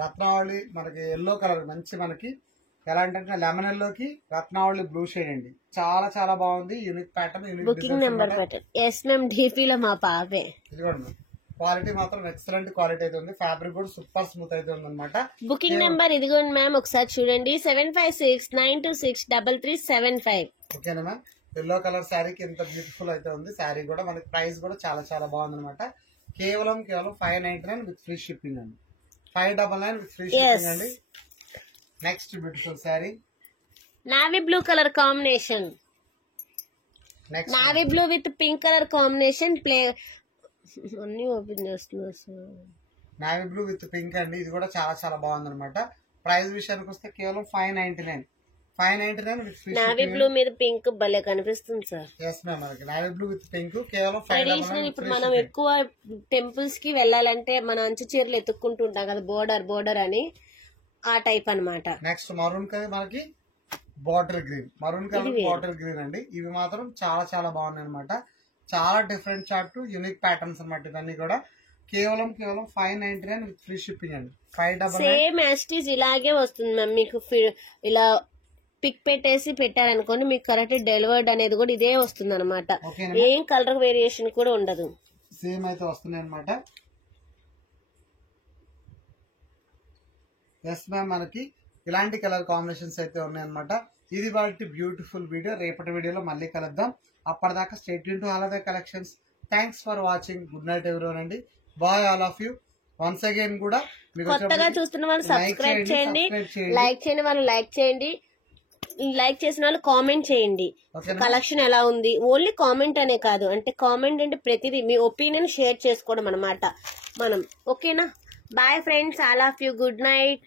రత్నావళి మనకి ఎల్లో కలర్, మంచి మనకి ఎలాంటి లెమన్ ఎల్లోకి రత్నావళి బ్లూ షేడ్ అండి. చాలా చాలా బాగుంది. Unique pattern, unique booking number పెట్టండి. ఎస్ మ్యామ్, డీపీలో మా పాపే. ఇదిగోండి క్వాలిటీ మాత్రం ఎక్సలెంట్ క్వాలిటీ అయితే ఉంది. ఫ్యాబ్రిక్ కూడా సూపర్ స్మూత్ అయితే ఉంది అనమాట. బుకింగ్ నెంబర్ ఇదిగోండి మ్యామ్, ఒకసారి చూడండి. 7569263375. ఓకేనా మ్యామ్. ఎల్లో కలర్ శారీకి ఎంత బ్యూటిఫుల్ అయితే ఉంది. శారీ కూడా మనకి ప్రైస్ కూడా చాలా చాలా బాగుంది అనమాట. కేవలం 599 విత్ ఫ్రీ షిప్పింగ్ అండి. 599 విత్ ఫ్రీ షిప్పింగ్ అండి. Next beautiful sari navy blue colour combination. Navy blue with pink colour combination. Play అన్ని ఓపెన్ చేస్తున్నా. నావీ బ్లూ విత్ పింక్ అండి. ఇది కూడా చాలా చాలా బాగుంది అనమాట. ప్రైస్ విషయానికి వస్తే కేవలం 599 విత్ ఫ్రీ. నావీ బ్లూ మీద పింక్ భలే కనిపిస్తుంది సార్. ఎస్ మ్యామ్, మనకి నావీ బ్లూ విత్ పింక్ కేవలం 599. ఇప్పుడు మనం ఎక్కువ టెంపుల్స్ కి వెళ్ళాలంటే మన అంచు చీరలు ఎత్తుక్కుంటుంటాం కదా, బోర్డర్ అని, ఆ టైప్ అన్నమాట. నెక్స్ట్ మరూన్ కలర్ మనకి bottle green, maroon colour bottle green అండి. ఇవి మాత్రం చాలా చాలా బాగున్నాయి అనమాట. చాలా డిఫరెంట్ చార్ట్, యూనిక్ ప్యాటర్న్స్ అనమాట. ఇవన్నీ కూడా కేవలం 599 విత్ ఫ్రీ షిప్పింగ్ అండి. 599 సేమ్ యాస్టీజ్ ఇలాగే వస్తుంది మ్యామ్. మీకు ఇలా పిక్ పెట్టారనుకోండి, మీకు కరెక్ట్ డెలివర్డ్ అనేది కూడా ఇదే వస్తుంది అనమాట. ఏం కలర్ వేరియేషన్ కూడా ఉండదు, సేమ్ అయితే వస్తున్నాయి అనమాట. ఎస్ మ్యామ్, మనకి ఇలాంటి కలర్ కాంబినేషన్స్ అయితే ఉన్నాయన్నమాట. ఇది వాటి బ్యూటిఫుల్ వీడియో. రేపటి వీడియోలో మళ్ళీ కలుద్దాం. అప్పటిదాకా stay tune to Ahlada collections. Thanks for watching. Good night everyone అండి. Bye all of you. Once again కూడా కొత్తగా చూస్తున్న వాళ్ళు సబ్స్క్రైబ్ చేయండి, లైక్ చేయని వాళ్ళు లైక్ చేయండి, లైక్ చేసిన వాళ్ళు కామెంట్ చేయండి. కలెక్షన్ ఎలా ఉంది, ఓన్లీ కామెంట్ అనే కాదు, అంటే కామెంట్ అంటే ప్రతిదీ మీ ఒపీనియన్ షేర్ చేసుకోవడం అనమాట మనం. ఓకేనా? Bye friends, all of you. Good night.